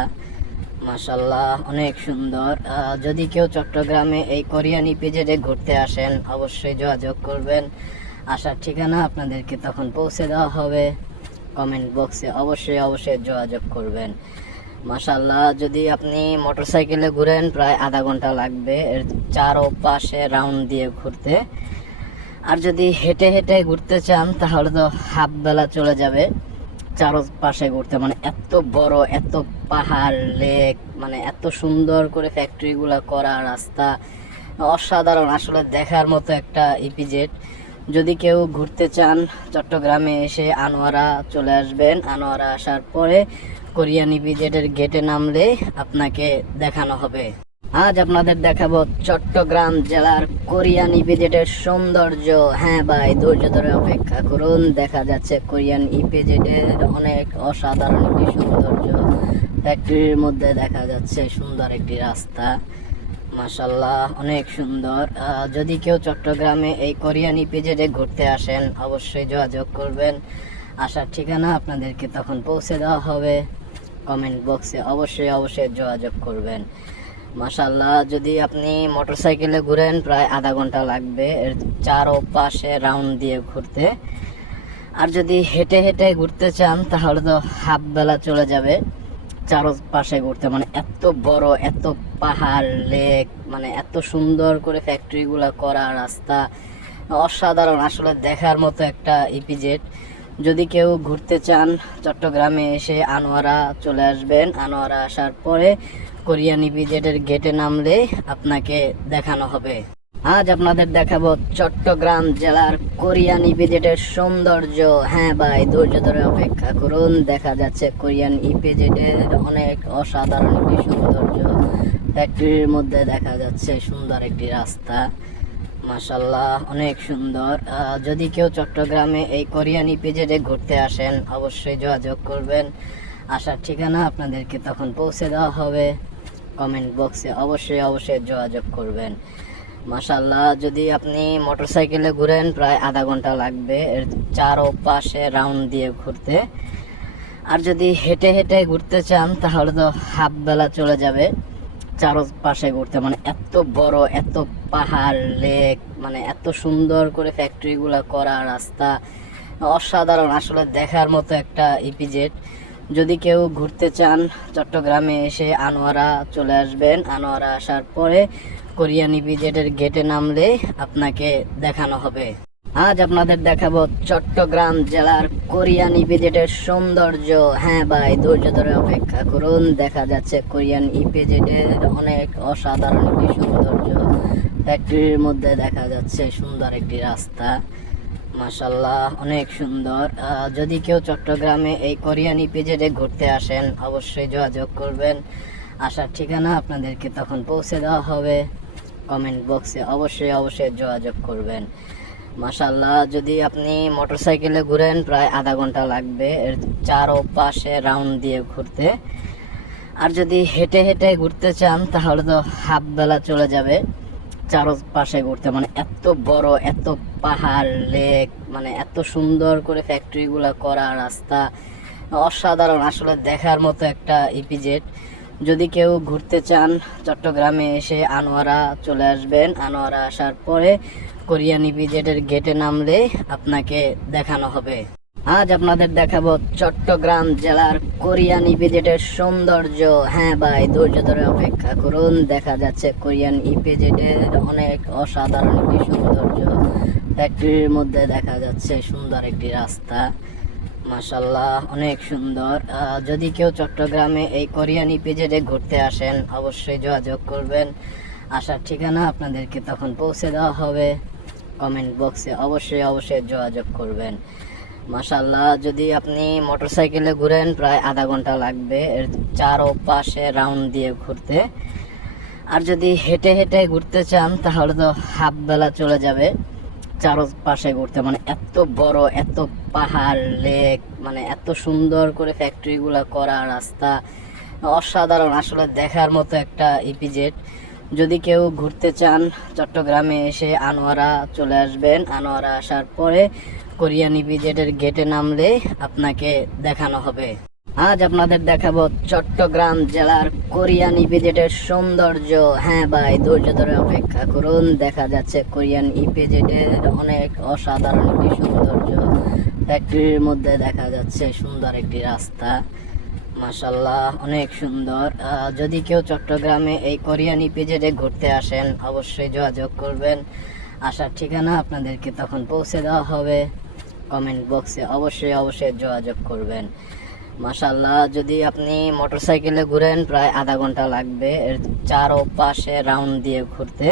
মাশাল্লাহ অনেক সুন্দর। যদি কেউ চট্টগ্রামে এই কোরিয়ান ইপিজেডে ঘুরতে আসেন অবশ্যই যোগাযোগ করবেন। আসার ঠিকানা আপনাদেরকে তখন পৌঁছে দেওয়া হবে। কমেন্ট বক্সে অবশ্যই যোগাযোগ করবেন। মাশাল্লাহ, যদি আপনি মোটরসাইকেলে ঘুরেন প্রায় আধা ঘন্টা লাগবে এর চারপাশে রাউন্ড দিয়ে ঘুরতে। আর যদি হেঁটে হেঁটে ঘুরতে চান তাহলে তো হাফ বেলা চলে যাবে চারপাশে ঘুরতে। মানে এত বড়, এত পাহাড়, লেক, মানে এত সুন্দর করে ফ্যাক্টরিগুলো করা, রাস্তা অসাধারণ, আসলে দেখার মতো একটা ইপিজেড। যদি কেউ ঘুরতে চান চট্টগ্রামে এসে আনোয়ারা চলে আসবেন। আনোয়ারা আসার পরে কোরিয়ান ইপিজেডের গেটে নামলে আপনাকে দেখানো হবে। আজ আপনাদের দেখাবো চট্টগ্রাম জেলার কোরিয়ান ইপিজেডের সৌন্দর্য। হ্যাঁ ভাই, ধৈর্য ধরে অপেক্ষা করুন, দেখা যাচ্ছে কোরিয়ান ইপিজেডের অনেক অসাধারণ একটি সৌন্দর্য। ফ্যাক্টরির মধ্যে দেখা যাচ্ছে সুন্দর একটি রাস্তা, মাশাল্লাহ অনেক সুন্দর। যদি কেউ চট্টগ্রামে এই কোরিয়ান ইপিজেডে ঘুরতে আসেন অবশ্যই যোগাযোগ করবেন। আসার ঠিকানা আপনাদেরকে তখন পৌঁছে দেওয়া হবে। কমেন্ট বক্সে অবশ্যই যোগাযোগ করবেন। মাশাল্লাহ, যদি আপনি মোটরসাইকেলে ঘুরেন প্রায় আধা ঘন্টা লাগবে এর চারপাশে রাউন্ড দিয়ে ঘুরতে। আর যদি হেঁটে হেঁটে ঘুরতে চান তাহলে তো হাফ বেলা চলে যাবে চারপাশে ঘুরতে। মানে এত বড়, এত পাহাড়, লেক, মানে এত সুন্দর করে ফ্যাক্টরিগুলো করা, রাস্তা অসাধারণ, আসলে দেখার মতো একটা ইপিজেড। যদি কেউ ঘুরতে চান চট্টগ্রামে এসে আনোয়ারা চলে আসবেন। আনোয়ারা আসার পরে কোরিয়ান ইপিজেডের গেটে নামলে আপনাকে দেখানো হবে। আজ আপনাদের দেখাবো চট্টগ্রাম জেলার কোরিয়ান ইপিজেডের সৌন্দর্য। হ্যাঁ ভাই, ধৈর্য ধরে অপেক্ষা করুন, দেখা যাচ্ছে কোরিয়ান ইপিজেডের অনেক অসাধারণ একটি সৌন্দর্য। ফ্যাক্টরির মধ্যে দেখা যাচ্ছে সুন্দর একটি রাস্তা, মাশাল্লাহ অনেক সুন্দর। যদি কেউ চট্টগ্রামে এই কোরিয়ান ইপিজেডে ঘুরতে আসেন অবশ্যই যোগাযোগ করবেন। আসার ঠিকানা আপনাদেরকে তখন পৌঁছে দেওয়া হবে। কমেন্ট বক্সে অবশ্যই যোগাযোগ করবেন। মাশাল্লাহ, যদি আপনি মোটরসাইকেলে ঘুরেন প্রায় আধা ঘন্টা লাগবে এর চারপাশে রাউন্ড দিয়ে ঘুরতে। আর যদি হেঁটে হেঁটে ঘুরতে চান তাহলে তো হাফ বেলা চলে যাবে চারপাশে ঘুরতে। মানে এত বড়, এত পাহাড়, লেক, মানে এত সুন্দর করে ফ্যাক্টরিগুলো করা, রাস্তা অসাধারণ, আসলে দেখার মতো একটা ইপিজেড। যদি কেউ ঘুরতে চান চট্টগ্রামে এসে আনোয়ারা চলে আসবেন। আনোয়ারা আসার পরে কোরিয়ান ইপিজেডের গেটে নামলে আপনাকে দেখানো হবে। আজ আপনাদের দেখাবো চট্টগ্রাম জেলার কোরিয়ান ইপিজেডের সৌন্দর্য। হ্যাঁ ভাই, ধৈর্য ধরে অপেক্ষা করুন, দেখা যাচ্ছে কোরিয়ান ইপিজেডের অনেক অসাধারণ একটি সৌন্দর্য। ফ্যাক্টরির মধ্যে দেখা যাচ্ছে সুন্দর একটি রাস্তা, মাশাল্লাহ অনেক সুন্দর। যদি কেউ চট্টগ্রামে এই কোরিয়ান ইপিজেডে ঘুরতে আসেন অবশ্যই যোগাযোগ করবেন। আসার ঠিকানা আপনাদেরকে তখন পৌঁছে দেওয়া হবে। কমেন্ট বক্সে অবশ্যই যোগাযোগ করবেন। মাশাল্লাহ, যদি আপনি মোটরসাইকেলে ঘুরেন প্রায় আধা ঘন্টা লাগবে এর চারপাশে রাউন্ড দিয়ে ঘুরতে। আর যদি হেঁটে হেঁটে ঘুরতে চান তাহলে তো হাফ বেলা চলে যাবে চারপাশে ঘুরতে। মানে এত বড়, এত পাহাড়, লেক, মানে এত সুন্দর করে ফ্যাক্টরিগুলো করা, রাস্তা অসাধারণ, আসলে দেখার মতো একটা ইপিজেড। যদি কেউ ঘুরতে চান চট্টগ্রামে এসে আনোয়ারা চলে আসবেন। আনোয়ারা আসার পরে কোরিয়ান ইপিজেডের গেটে নামলে আপনাকে দেখানো হবে। আজ আপনাদের দেখাবো চট্টগ্রাম জেলার কোরিয়ান ইপিজেডের সৌন্দর্য। হ্যাঁ ভাই, ধৈর্য ধরে অপেক্ষা করুন, দেখা যাচ্ছে কোরিয়ান ইপিজেডের অনেক অসাধারণ একটি সৌন্দর্য। ফ্যাক্টরির মধ্যে দেখা যাচ্ছে সুন্দর একটি রাস্তা, মাশাল্লাহ অনেক সুন্দর। যদি কেউ চট্টগ্রামে এই কোরিয়ান ইপিজেডে ঘুরতে আসেন অবশ্যই যোগাযোগ করবেন। আসার ঠিকানা আপনাদেরকে তখন পৌঁছে দেওয়া হবে। কমেন্ট বক্সে অবশ্যই যোগাযোগ করবেন। মাশাল্লাহ, যদি আপনি মোটরসাইকেলে ঘুরেন প্রায় আধা ঘন্টা লাগবে এর চারপাশে রাউন্ড দিয়ে ঘুরতে। আর যদি হেঁটে হেঁটে ঘুরতে চান তাহলে তো হাফ বেলা চলে যাবে চারপাশে ঘুরতে। মানে এত বড়, এত পাহাড়, লেক, মানে এত সুন্দর করে ফ্যাক্টরিগুলো করা, রাস্তা অসাধারণ, আসলে দেখার মতো একটা ইপিজেড। যদি কেউ ঘুরতে চান চট্টগ্রামে এসে আনোয়ারা চলে আসবেন। আনোয়ারা আসার পরে কোরিয়ান ইপিজেডের গেটে নামলে আপনাকে দেখানো হবে। আজ আপনাদের দেখাবো চট্টগ্রাম জেলার কোরিয়ান ইপিজেডের সৌন্দর্য। হ্যাঁ ভাই, ধৈর্য ধরে অপেক্ষা করুন, দেখা যাচ্ছে কোরিয়ান ইপিজেডের অনেক অসাধারণ একটি সৌন্দর্য। ফ্যাক্টরির মধ্যে দেখা যাচ্ছে সুন্দর একটি রাস্তা, মাশাল্লাহ অনেক সুন্দর। যদি কেউ চট্টগ্রামে এই কোরিয়ান ইপিজেডে ঘুরতে আসেন অবশ্যই যোগাযোগ করবেন। আসার ঠিকানা আপনাদেরকে তখন পৌঁছে দেওয়া হবে। কমেন্ট বক্সে অবশ্যই যোগাযোগ করবেন। মাশাল্লাহ, যদি আপনি মোটরসাইকেলে ঘুরেন প্রায় আধা ঘন্টা লাগবে এর চারপাশে রাউন্ড দিয়ে ঘুরতে।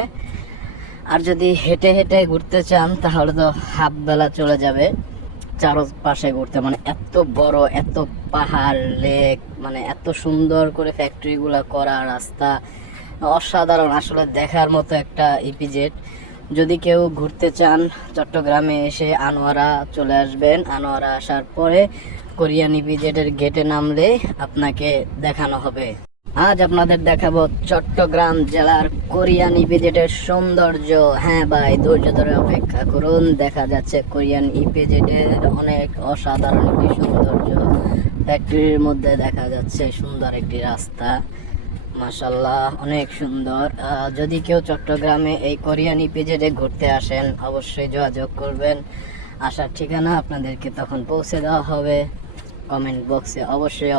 আর যদি হেঁটে হেঁটে ঘুরতে চান তাহলে তো হাফ বেলা চলে যাবে চারপাশে ঘুরতে। মানে এত বড়, এত পাহাড়, লেক, মানে এত সুন্দর করে ফ্যাক্টরিগুলো করা, রাস্তা অসাধারণ, আসলে দেখার মতো একটা ইপিজেড। যদি কেউ ঘুরতে চান চট্টগ্রামে এসে আনোয়ারা চলে আসবেন। আনোয়ারা আসার পরে কোরিয়ান ইপিজেডের গেটে নামলে আপনাকে দেখানো হবে। আজ আপনাদের দেখাবো চট্টগ্রাম জেলার কোরিয়ান ইপিজেডের সৌন্দর্য। হ্যাঁ ভাই, ধৈর্য ধরে অপেক্ষা করুন, দেখা যাচ্ছে কোরিয়ান ইপিজেডের অনেক অসাধারণ একটি সৌন্দর্য। ফ্যাক্টরির মধ্যে দেখা যাচ্ছে সুন্দর একটি রাস্তা, মাশাল্লাহ অনেক সুন্দর। যদি কেউ চট্টগ্রামে এই কোরিয়ান ইপিজেডে ঘুরতে আসেন অবশ্যই যোগাযোগ করবেন। আসার ঠিকানা আপনাদেরকে তখন পৌঁছে দেওয়া হবে। কমেন্ট বক্সে অবশ্যই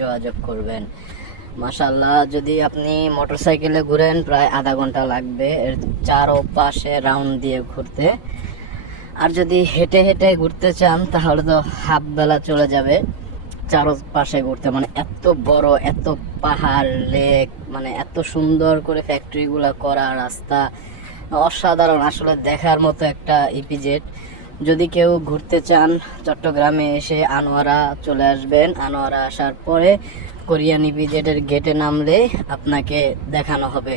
যোগাযোগ করবেন। মাশাল্লাহ, যদি আপনি মোটরসাইকেলে ঘুরেন প্রায় আধা ঘন্টা লাগবে এর চারপাশে রাউন্ড দিয়ে ঘুরতে। আর যদি হেঁটে হেঁটে ঘুরতে চান তাহলে তো হাফ বেলা চলে যাবে চারপাশে ঘুরতে। মানে এত বড়, এত পাহাড়, লেক, মানে এত সুন্দর করে ফ্যাক্টরিগুলো করা, রাস্তা অসাধারণ, আসলে দেখার মতো একটা ইপিজেড। যদি কেউ ঘুরতে চান চট্টগ্রামে এসে আনোয়ারা চলে আসবেন। আনোয়ারা আসার পরে কোরিয়ান ইপিজেডের গেটে নামলে আপনাকে দেখানো হবে।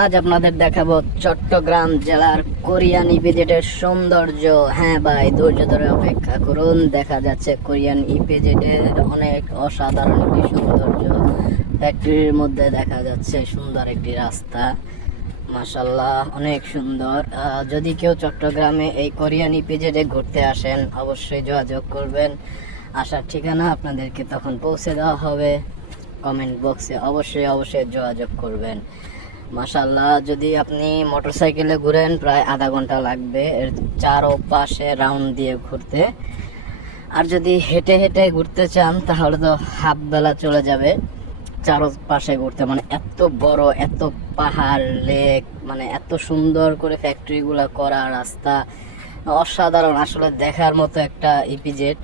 আজ আপনাদের দেখাবো চট্টগ্রাম জেলার কোরিয়ান ইপিজেডের সৌন্দর্য। হ্যাঁ ভাই, ধৈর্য ধরে অপেক্ষা করুন, দেখা যাচ্ছে কোরিয়ান ইপিজেডের অনেক অসাধারণ একটি সৌন্দর্য। ফ্যাক্টরির মধ্যে দেখা যাচ্ছে সুন্দর একটি রাস্তা, মাশাল্লাহ অনেক সুন্দর। যদি কেউ চট্টগ্রামে এই কোরিয়ান ইপিজেডে ঘুরতে আসেন অবশ্যই যোগাযোগ করবেন। আসার ঠিকানা আপনাদেরকে তখন পৌঁছে দেওয়া হবে। কমেন্ট বক্সে অবশ্যই যোগাযোগ করবেন। মাশাআল্লাহ, যদি আপনি মোটরসাইকেলে ঘুরেন প্রায় আধা ঘন্টা লাগবে এর চারপাশে রাউন্ড দিয়ে ঘুরতে। আর যদি হেঁটে হেঁটে ঘুরতে চান তাহলে তো হাফ বেলা চলে যাবে চারপাশে ঘুরতে। মানে এত বড়, এত পাহাড়, লেক, মানে এত সুন্দর করে ফ্যাক্টরিগুলো করা, রাস্তা অসাধারণ, আসলে দেখার মতো একটা ইপিজেড।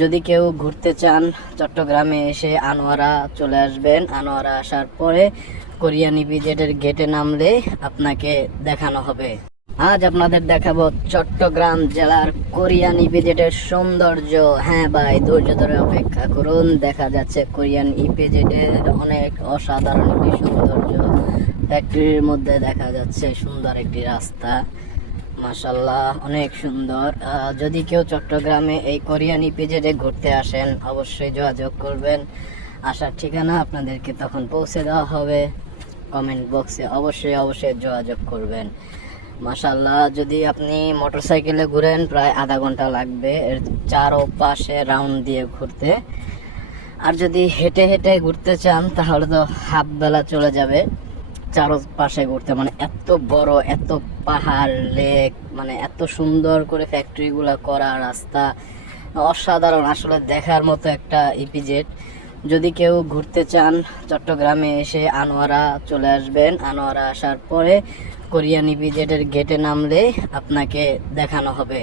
যদি কেউ ঘুরতে চান চট্টগ্রামে এসে আনোয়ারা চলে আসবেন। আনোয়ারা আসার পরে কোরিয়ান ইপিজেডের গেটে নামলে আপনাকে দেখানো হবে। আজ আপনাদের দেখাবো চট্টগ্রাম জেলার কোরিয়ান ইপিজেডের সৌন্দর্য। হ্যাঁ ভাই, ধৈর্য ধরে অপেক্ষা করুন, দেখা যাচ্ছে কোরিয়ান ইপিজেডের অনেক অসাধারণ একটি সৌন্দর্য। ফ্যাক্টরির মধ্যে দেখা যাচ্ছে সুন্দর একটি রাস্তা, মাশাআল্লাহ অনেক সুন্দর। যদি কেউ চট্টগ্রামে এই কোরিয়ান ইপিজেডে ঘুরতে আসেন অবশ্যই যোগাযোগ করবেন। আসার ঠিকানা আপনাদেরকে তখন পৌঁছে দেওয়া হবে। কমেন্ট বক্সে অবশ্যই যোগাযোগ করবেন। মাশাআল্লাহ, যদি আপনি মোটরসাইকেলে ঘুরেন প্রায় আধা ঘন্টা লাগবে এর চারপাশে রাউন্ড দিয়ে ঘুরতে। আর যদি হেঁটে হেঁটে ঘুরতে চান তাহলে তো হাফ বেলা চলে যাবে চারপাশে ঘুরতে। মানে এত বড়, এত পাহাড়, লেক, মানে এত সুন্দর করে ফ্যাক্টরিগুলো করা, রাস্তা অসাধারণ, আসলে দেখার মতো একটা ইপিজেড। যদি কেউ ঘুরতে চান চট্টগ্রামে এসে আনোয়ারা চলে আসবেন। আনোয়ারা আসার পরে কোরিয়ান ইপিজেডের গেটে নামলে আপনাকে দেখানো হবে।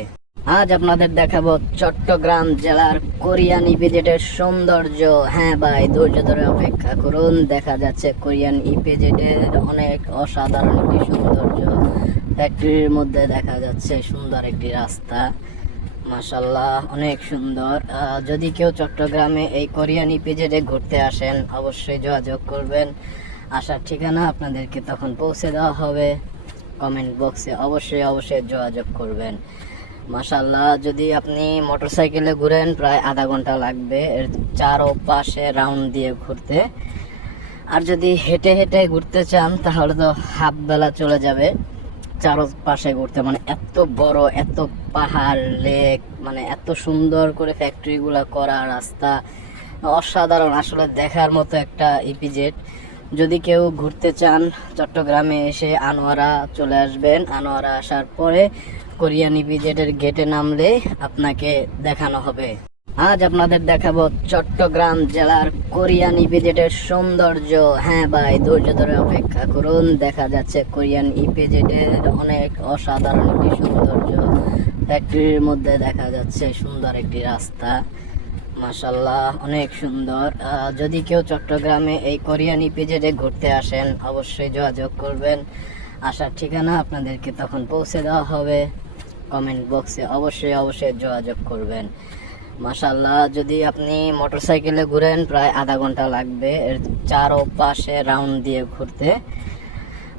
আজ আপনাদের দেখাবো চট্টগ্রাম জেলার কোরিয়ান ইপিজেডের সৌন্দর্য। হ্যাঁ ভাই, ধৈর্য ধরে অপেক্ষা করুন, দেখা যাচ্ছে কোরিয়ান ইপিজেডের অনেক অসাধারণ একটি সৌন্দর্য। ফ্যাক্টরির মধ্যে দেখা যাচ্ছে সুন্দর একটি রাস্তা, মাশাআল্লাহ অনেক সুন্দর। যদি কেউ চট্টগ্রামে এই কোরিয়ান ইপিজেডে ঘুরতে আসেন অবশ্যই যোগাযোগ করবেন। আসার ঠিকানা আপনাদেরকে তখন পৌঁছে দেওয়া হবে। কমেন্ট বক্সে অবশ্যই যোগাযোগ করবেন। মাশাআল্লাহ, যদি আপনি মোটরসাইকেলে ঘুরেন প্রায় আধা ঘন্টা লাগবে এর চারপাশে রাউন্ড দিয়ে ঘুরতে। আর যদি হেঁটে হেঁটে ঘুরতে চান তাহলে তো হাফ বেলা চলে যাবে চারপাশে ঘুরতে। মানে এত বড়, এত পাহাড়, লেক, মানে এত সুন্দর করে ফ্যাক্টরিগুলো করা, রাস্তা অসাধারণ, আসলে দেখার মতো একটা ইপিজেড। যদি কেউ ঘুরতে চান চট্টগ্রামে এসে আনোয়ারা চলে আসবেন। আনোয়ারা আসার পরে কোরিয়ান ইপিজেডের গেটে নামলে আপনাকে দেখানো হবে। আজ আপনাদের দেখাবো চট্টগ্রাম জেলার কোরিয়ান ইপিজেডের সৌন্দর্য। হ্যাঁ ভাই, ধৈর্য ধরে অপেক্ষা করুন, দেখা যাচ্ছে কোরিয়ান ইপিজেডের অনেক অসাধারণ একটি সৌন্দর্য। ফ্যাক্টরির মধ্যে দেখা যাচ্ছে সুন্দর একটি রাস্তা, মাশাআল্লাহ অনেক সুন্দর। যদি কেউ চট্টগ্রামে এই কোরিয়ান ইপিজেডে ঘুরতে আসেন অবশ্যই যোগাযোগ করবেন। আসার ঠিকানা আপনাদেরকে তখন পৌঁছে দেওয়া হবে। কমেন্ট বক্সে অবশ্যই যোগাযোগ করবেন। মাশাআল্লাহ, যদি আপনি মোটরসাইকেলে ঘুরেন প্রায় আধা ঘন্টা লাগবে এর চারপাশে রাউন্ড দিয়ে ঘুরতে।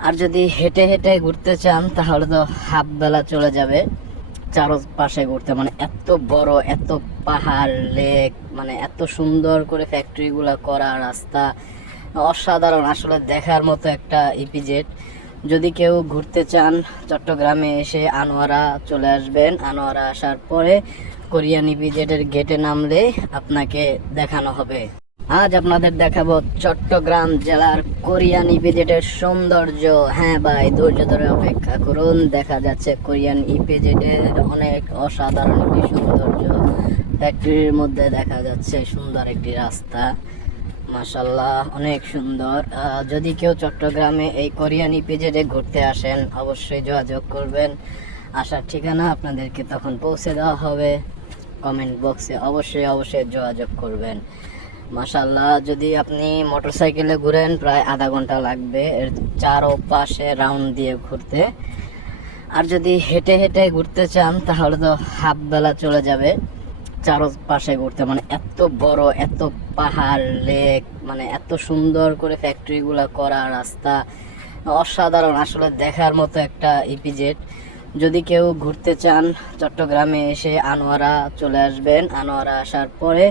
আর যদি হেঁটে হেঁটে ঘুরতে চান তাহলে তো হাফ বেলা চলে যাবে চারপাশে ঘুরতে। মানে এত বড়, এত পাহাড়, লেক, মানে এত সুন্দর করে ফ্যাক্টরিগুলো করা, রাস্তা অসাধারণ, আসলে দেখার মতো একটা ইপিজেড। যদি কেউ ঘুরতে চান চট্টগ্রামে এসে আনোয়ারা চলে আসবেন। আনোয়ারা আসার পরে কোরিয়ান ইপিজেডের গেটে নামলে আপনাকে দেখানো হবে। আজ আপনাদের দেখাবো চট্টগ্রাম জেলার কোরিয়ান ইপিজেডের সৌন্দর্য। হ্যাঁ ভাই, ধৈর্য ধরে অপেক্ষা করুন, দেখা যাচ্ছে কোরিয়ান ইপিজেডের অনেক অসাধারণ একটি সৌন্দর্য। ফ্যাক্টরির মধ্যে দেখা যাচ্ছে সুন্দর একটি রাস্তা, মাশাআল্লাহ অনেক সুন্দর। যদি কেউ চট্টগ্রামে এই কোরিয়ান ইপিজেডে ঘুরতে আসেন অবশ্যই যোগাযোগ করবেন। আসার ঠিকানা আপনাদেরকে তখন পৌঁছে দেওয়া হবে। কমেন্ট বক্সে অবশ্যই যোগাযোগ করবেন। মাশাআল্লাহ, যদি আপনি মোটরসাইকেলে ঘুরেন প্রায় আধা ঘন্টা লাগবে এর চারপাশে রাউন্ড দিয়ে ঘুরতে। আর যদি হেঁটে হেঁটে ঘুরতে চান তাহলে তো হাফ বেলা চলে যাবে চারপাশে ঘুরতে। মানে এত বড়, এত পাহাড়, লেক, মানে এত সুন্দর করে ফ্যাক্টরিগুলো করা, রাস্তা অসাধারণ, আসলে দেখার মতো একটা ইপিজেড। যদি কেউ ঘুরতে চান চট্টগ্রামে এসে আনোয়ারা চলে আসবেন। আনোয়ারা আসার পরে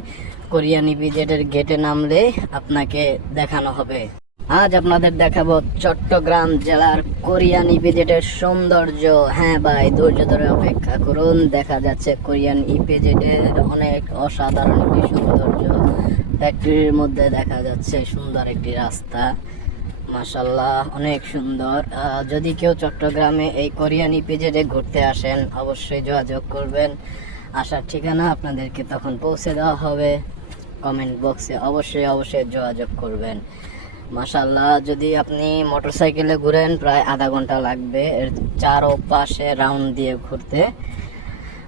কোরিয়ান ইপিজেডের গেটে নামলে আপনাকে দেখানো হবে। আজ আপনাদের দেখাবো চট্টগ্রাম জেলার কোরিয়ান ইপিজেডের সৌন্দর্য। হ্যাঁ ভাই, ধৈর্য ধরে অপেক্ষা করুন, দেখা যাচ্ছে কোরিয়ান ইপিজেডের অনেক অসাধারণ একটি সৌন্দর্য। ফ্যাক্টরির মধ্যে দেখা যাচ্ছে সুন্দর একটি রাস্তা, মাশাল্লাহ অনেক সুন্দর। যদি কেউ চট্টগ্রামে এই কোরিয়ান ইপিজেডে ঘুরতে আসেন অবশ্যই যোগাযোগ করবেন। আসার ঠিকানা আপনাদেরকে তখন পৌঁছে দেওয়া হবে। কমেন্ট বক্সে অবশ্যই যোগাযোগ করবেন। মাশাল্লাহ, যদি আপনি মোটরসাইকেলে ঘুরেন প্রায় আধা ঘন্টা লাগবে এর চারো পাশে রাউন্ড দিয়ে ঘুরতে।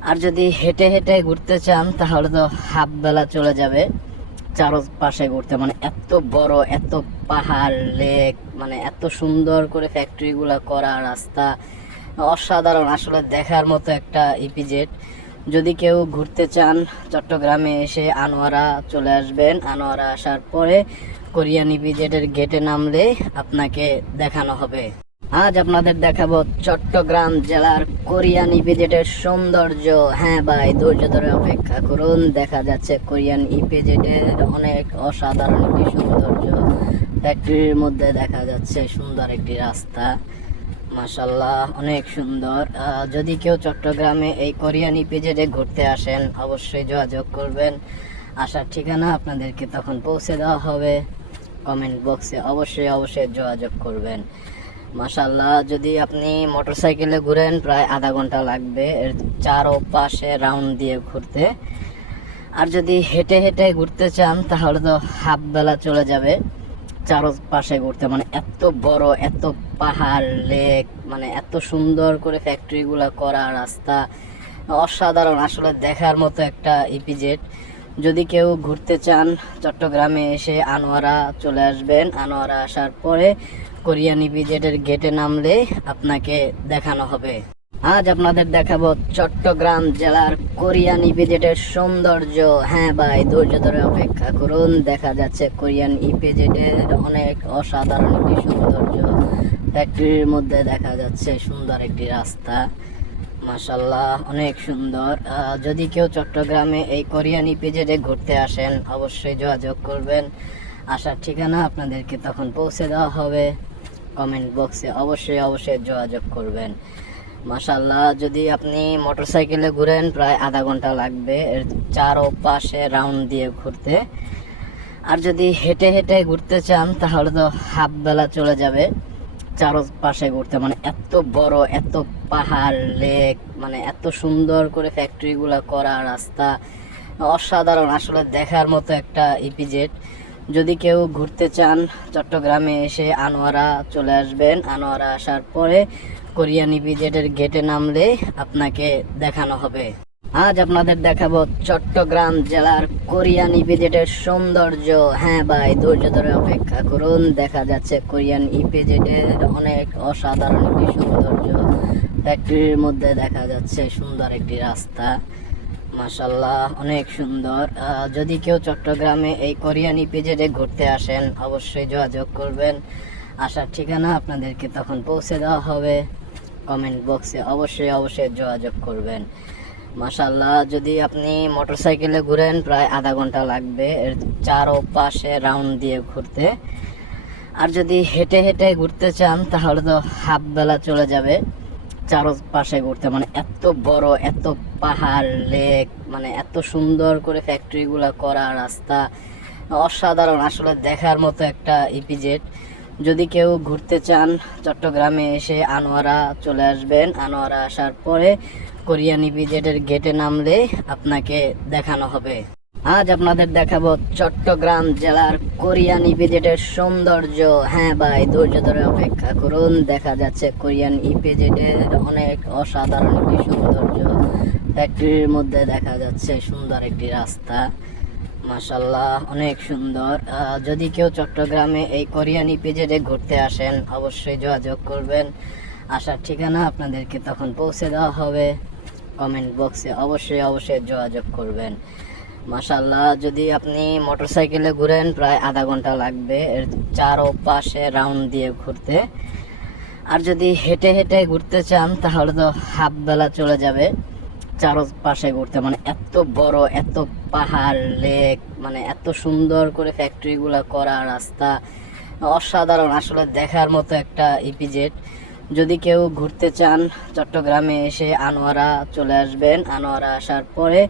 আর যদি হেঁটে হেঁটে ঘুরতে চান তাহলে তো হাফ বেলা চলে যাবে চারো পাশে ঘুরতে। মানে এত বড়, এত পাহাড়, লেক, মানে এত সুন্দর করে ফ্যাক্টরিগুলো করা, রাস্তা অসাধারণ, আসলে দেখার মতো একটা ইপিজেড। যদি কেউ ঘুরতে চান চট্টগ্রামে এসে আনোয়ারা চলে আসবেন। আনোয়ারা আসার পরে কোরিয়ান ইপিজেডের গেটে নামলে আপনাকে দেখানো হবে। আজ আপনাদের দেখাবো চট্টগ্রাম জেলার কোরিয়ান ইপিজেডের সৌন্দর্য। হ্যাঁ ভাই, ধৈর্য ধরে অপেক্ষা করুন, দেখা যাচ্ছে কোরিয়ান ইপিজেডের অনেক অসাধারণ একটি সৌন্দর্য। ফ্যাক্টরির মধ্যে দেখা যাচ্ছে সুন্দর একটি রাস্তা, মাশাল্লাহ অনেক সুন্দর। যদি কেউ চট্টগ্রামে এই কোরিয়ান ইপিজেডে ঘুরতে আসেন অবশ্যই যোগাযোগ করবেন। আসার ঠিকানা আপনাদেরকে তখন পৌঁছে দেওয়া হবে। কমেন্ট বক্সে অবশ্যই যোগাযোগ করবেন। মাশাল্লাহ, যদি আপনি মোটরসাইকেলে ঘুরেন প্রায় আধা ঘন্টা লাগবে এর চারো পাশে রাউন্ড দিয়ে ঘুরতে। আর যদি হেঁটে হেঁটে ঘুরতে চান তাহলে তো হাফ বেলা চলে যাবে চারো পাশে ঘুরতে। মানে এত বড়, এত পাহাড়, লেক, মানে এত সুন্দর করে ফ্যাক্টরিগুলো করা, রাস্তা অসাধারণ, আসলে দেখার মতো একটা ইপিজেড। যদি কেউ ঘুরতে চান চট্টগ্রামে এসে আনোয়ারা চলে আসবেন। আনোয়ারা আসার পরে কোরিয়ান ইপিজেডের গেটে নামলে আপনাকে দেখানো হবে। আজ আপনাদের দেখাবো চট্টগ্রাম জেলার কোরিয়ান ইপিজেডের সৌন্দর্য। হ্যাঁ ভাই, ধৈর্য ধরে অপেক্ষা করুন, দেখা যাচ্ছে কোরিয়ান ইপিজেডের অনেক অসাধারণ একটি সৌন্দর্য। ফ্যাক্টরির মধ্যে দেখা যাচ্ছে সুন্দর একটি রাস্তা, মাশাল্লাহ অনেক সুন্দর। যদি কেউ চট্টগ্রামে এই কোরিয়ান ইপিজেডে ঘুরতে আসেন অবশ্যই যোগাযোগ করবেন। আসার ঠিকানা আপনাদেরকে তখন পৌঁছে দেওয়া হবে। কমেন্ট বক্সে অবশ্যই যোগাযোগ করবেন। মাশাল্লাহ, যদি আপনি মোটরসাইকেলে ঘুরেন প্রায় আধা ঘন্টা লাগবে এর চারো পাশে রাউন্ড দিয়ে ঘুরতে। আর যদি হেঁটে হেঁটে ঘুরতে চান তাহলে তো হাফ বেলা চলে যাবে চারো পাশে ঘুরতে। মানে এত বড়, এত পাহাড়, লেক, মানে এত সুন্দর করে ফ্যাক্টরিগুলো করা, রাস্তা অসাধারণ, আসলে দেখার মতো একটা ইপিজেড। যদি কেউ ঘুরতে চান চট্টগ্রামে এসে আনোয়ারা চলে আসবেন। আনোয়ারা আসার পরে কোরিয়ান ইপিজেডের গেটে নামলে আপনাকে দেখানো হবে। আজ আপনাদের দেখাবো চট্টগ্রাম জেলার কোরিয়ান ইপিজেডের সৌন্দর্য। হ্যাঁ ভাই, ধৈর্য ধরে অপেক্ষা করুন, দেখা যাচ্ছে কোরিয়ান ইপিজেডের অনেক অসাধারণ একটি সৌন্দর্য। ফ্যাক্টরির মধ্যে দেখা যাচ্ছে সুন্দর একটি রাস্তা, মাশাল্লাহ অনেক সুন্দর। যদি কেউ চট্টগ্রামে এই কোরিয়ান ইপিজেডে ঘুরতে আসেন অবশ্যই যোগাযোগ করবেন। আসার ঠিকানা আপনাদেরকে তখন পৌঁছে দেওয়া হবে। কমেন্ট বক্সে অবশ্যই যোগাযোগ করবেন। মাশাল্লাহ, যদি আপনি মোটরসাইকেলে ঘুরেন প্রায় আধা ঘন্টা লাগবে এর চারো পাশে রাউন্ড দিয়ে ঘুরতে। আর যদি হেঁটে হেঁটে ঘুরতে চান তাহলে তো হাফ বেলা চলে যাবে চারো পাশে ঘুরতে। মানে এত বড়, এত পাহাড়, লেক, মানে এত সুন্দর করে ফ্যাক্টরিগুলো করা, রাস্তা অসাধারণ, আসলে দেখার মতো একটা ইপিজেড। যদি কেউ ঘুরতে চান চট্টগ্রামে এসে আনোয়ারা চলে আসবেন। আনোয়ারা আসার পরে কোরিয়ান ইপিজেডের গেটে নামলে আপনাকে দেখানো হবে। আজ আপনাদের দেখাবো চট্টগ্রাম জেলার কোরিয়ান ইপিজেডের সৌন্দর্য। হ্যাঁ ভাই, ধৈর্য ধরে অপেক্ষা করুন, দেখা যাচ্ছে কোরিয়ান ইপিজেডের অনেক অসাধারণ একটি সৌন্দর্য। ফ্যাক্টরির মধ্যে দেখা যাচ্ছে সুন্দর একটি রাস্তা, মাশাল্লাহ অনেক সুন্দর। যদি কেউ চট্টগ্রামে এই কোরিয়ান ইপিজেডে ঘুরতে আসেন অবশ্যই যোগাযোগ করবেন। আসার ঠিকানা আপনাদেরকে তখন পৌঁছে দেওয়া হবে। কমেন্ট বক্সে অবশ্যই যোগাযোগ করবেন। মাশাল্লাহ, যদি আপনি মোটরসাইকেলে ঘুরেন প্রায় আধা ঘন্টা লাগবে এর চারো পাশে রাউন্ড দিয়ে ঘুরতে। আর যদি হেঁটে হেঁটে ঘুরতে চান তাহলে তো হাফ বেলা চলে যাবে চারো পাশে ঘুরতে। মানে এত বড়, এত পাহাড়, লেক, মানে এত সুন্দর করে ফ্যাক্টরিগুলো করা, রাস্তা অসাধারণ, আসলে দেখার মতো একটা ইপিজেড। যদি কেউ ঘুরতে চান চট্টগ্রামে এসে আনোয়ারা চলে আসবেন। আনোয়ারা আসার পরে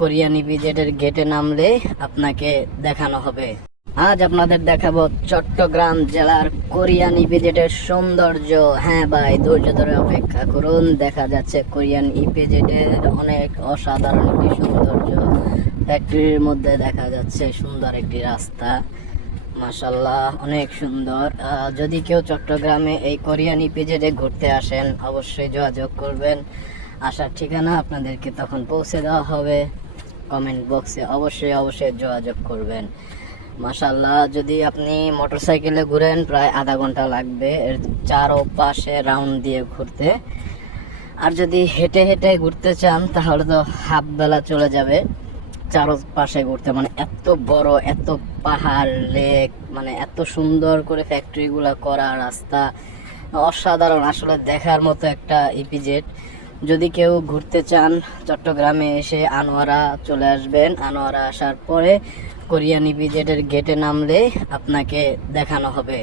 কোরিয়ান ইপিজেডের গেটে নামলে আপনাকে দেখানো হবে। আজ আপনাদের দেখাবো চট্টগ্রাম জেলার কোরিয়ান ইপিজেডের সৌন্দর্য। হ্যাঁ ভাই, ধৈর্য ধরে অপেক্ষা করুন, দেখা যাচ্ছে কোরিয়ান ইপিজেডের অনেক অসাধারণ একটি সৌন্দর্য। ফ্যাক্টরির মধ্যে দেখা যাচ্ছে সুন্দর একটি রাস্তা, মাশাল্লাহ অনেক সুন্দর। যদি কেউ চট্টগ্রামে এই কোরিয়ান ইপিজেডে ঘুরতে আসেন অবশ্যই যোগাযোগ করবেন। আসার ঠিকানা আপনাদেরকে তখন পৌঁছে দেওয়া হবে। কমেন্ট বক্সে অবশ্যই যোগাযোগ করবেন। মাশাল্লাহ, যদি আপনি মোটরসাইকেলে ঘুরেন প্রায় আধা ঘন্টা লাগবে এর চারপাশে রাউন্ড দিয়ে ঘুরতে। আর যদি হেঁটে হেঁটে ঘুরতে চান তাহলে তো হাফ বেলা চলে যাবে চারপাশে ঘুরতে। মানে এত বড়, এত পাহাড়, লেক, মানে এত সুন্দর করে ফ্যাক্টরিগুলো করা, রাস্তা অসাধারণ, আসলে দেখার মতো একটা ইপিজেড। যদি কেউ ঘুরতে চান চট্টগ্রামে এসে আনোয়ারা চলে আসবেন। আনোয়ারা আসার পরে কোরিয়ান ইপিজেডের গেটে নামলে আপনাকে দেখানো হবে।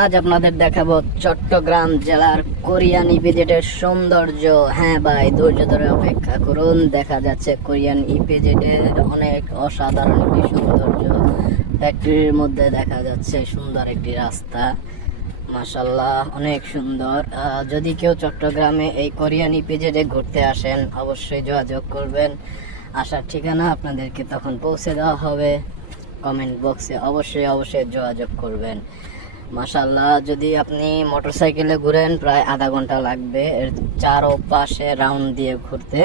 আজ আপনাদের দেখাবো চট্টগ্রাম জেলার কোরিয়ান ইপিজেডের সৌন্দর্য। হ্যাঁ ভাই, ধৈর্য ধরে অপেক্ষা করুন, দেখা যাচ্ছে কোরিয়ান ইপিজেডের অনেক অসাধারণ একটি সৌন্দর্য। ফ্যাক্টরির মধ্যে দেখা যাচ্ছে সুন্দর একটি রাস্তা, মাশাল্লাহ অনেক সুন্দর। যদি কেউ চট্টগ্রামে এই কোরিয়ান ইপিজেডে ঘুরতে আসেন অবশ্যই যোগাযোগ করবেন। আসার ঠিকানা আপনাদেরকে তখন পৌঁছে দেওয়া হবে। কমেন্ট বক্সে অবশ্যই যোগাযোগ করবেন। মাশাল্লাহ, যদি আপনি মোটরসাইকেলে ঘুরেন প্রায় আধা ঘন্টা লাগবে এর চারপাশে রাউন্ড দিয়ে ঘুরতে।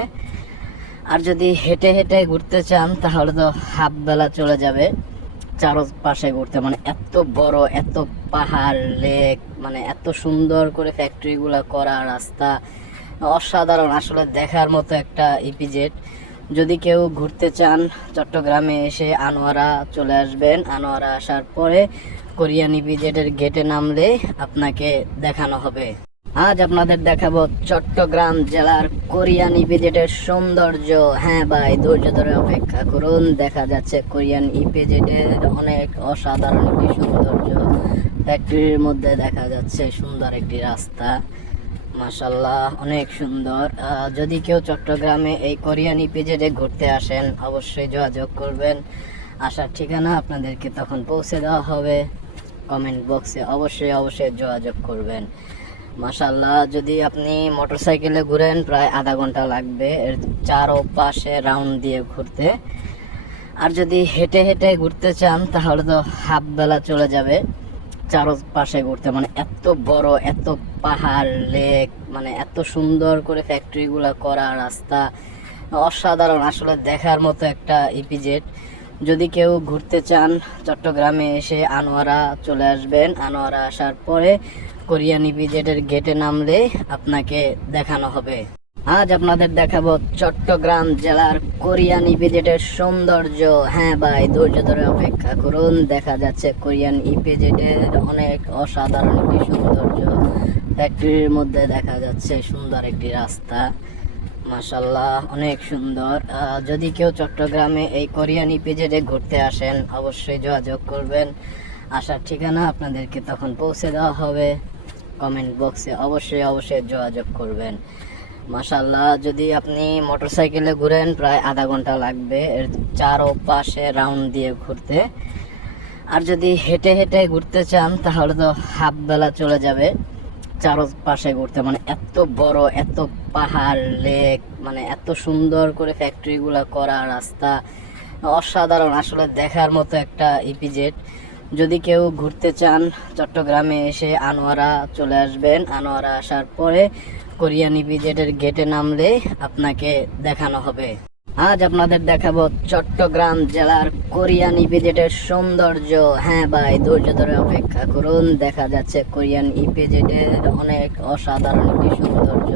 আর যদি হেঁটে হেঁটে ঘুরতে চান তাহলে তো হাফ বেলা চলে যাবে চারপাশে ঘুরতে। মানে এত বড়, এত পাহাড়, লেক, মানে এত সুন্দর করে ফ্যাক্টরিগুলো করা, রাস্তা অসাধারণ, আসলে দেখার মতো একটা ইপিজেড। যদি কেউ ঘুরতে চান চট্টগ্রামে এসে আনোয়ারা চলে আসবেন। আনোয়ারা আসার পরে কোরিয়ান ইপিজেডের গেটে নামলে আপনাকে দেখানো হবে। আজ আপনাদের দেখাবো চট্টগ্রাম জেলার কোরিয়ান ইপিজেডের সৌন্দর্য। হ্যাঁ ভাই, ধৈর্য ধরে অপেক্ষা করুন, দেখা যাচ্ছে কোরিয়ান ইপিজেডের অনেক অসাধারণ একটি সৌন্দর্য। ফ্যাক্টরির মধ্যে দেখা যাচ্ছে সুন্দর একটি রাস্তা, মাশাল্লাহ অনেক সুন্দর। যদি কেউ চট্টগ্রামে এই কোরিয়ান ইপিজেডে ঘুরতে আসেন অবশ্যই যোগাযোগ করবেন। আসার ঠিকানা আপনাদেরকে তখন পৌঁছে দেওয়া হবে। কমেন্ট বক্সে অবশ্যই যোগাযোগ করবেন। মাশাল্লাহ, যদি আপনি মোটরসাইকেলে ঘুরেন প্রায় আধা ঘন্টা লাগবে এর চারপাশে রাউন্ড দিয়ে ঘুরতে। আর যদি হেঁটে হেঁটে ঘুরতে চান তাহলে তো হাফ বেলা চলে যাবে চারপাশে ঘুরতে। মানে এত বড়, এত পাহাড়, লেক, মানে এত সুন্দর করে ফ্যাক্টরিগুলো করা, রাস্তা অসাধারণ, আসলে দেখার মতো একটা ইপিজেড। যদি কেউ ঘুরতে চান চট্টগ্রামে এসে আনোয়ারা চলে আসবেন। আনোয়ারা আসার পরে কোরিয়ান ইপিজেডের গেটে নামলে আপনাকে দেখানো হবে। আজ আপনাদের দেখাবো চট্টগ্রাম জেলার কোরিয়ান ইপিজেডের সৌন্দর্য। হ্যাঁ ভাই, ধৈর্য ধরে অপেক্ষা করুন, দেখা যাচ্ছে কোরিয়ান ইপিজেডের অনেক অসাধারণ একটি সৌন্দর্য। ফ্যাক্টরির মধ্যে দেখা যাচ্ছে সুন্দর একটি রাস্তা, মাশাল্লাহ অনেক সুন্দর। যদি কেউ চট্টগ্রামে এই কোরিয়ান ইপিজেডে ঘুরতে আসেন অবশ্যই যোগাযোগ করবেন। আসার ঠিকানা আপনাদেরকে তখন পৌঁছে দেওয়া হবে। কমেন্ট বক্সে অবশ্যই যোগাযোগ করবেন। মাশাল্লাহ, যদি আপনি মোটরসাইকেলে ঘুরেন প্রায় আধা ঘন্টা লাগবে এর চারপাশে রাউন্ড দিয়ে ঘুরতে। আর যদি হেঁটে হেঁটে ঘুরতে চান তাহলে তো হাফ বেলা চলে যাবে চারপাশে ঘুরতে। মানে এত বড়, এত পাহাড়, লেক, মানে এত সুন্দর করে ফ্যাক্টরিগুলো করা, রাস্তা অসাধারণ, আসলে দেখার মতো একটা ইপিজেড। যদি কেউ ঘুরতে চান চট্টগ্রামে এসে আনোয়ারা চলে আসবেন। আনোয়ারা আসার পরে কোরিয়ান ইপিজেডের গেটে নামলে আপনাকে দেখানো হবে। আজ আপনাদের দেখাবো চট্টগ্রাম জেলার কোরিয়ান ইপিজেডের সৌন্দর্য। হ্যাঁ ভাই, ধৈর্য ধরে অপেক্ষা করুন, দেখা যাচ্ছে কোরিয়ান ইপিজেডের অনেক অসাধারণ একটি সৌন্দর্য।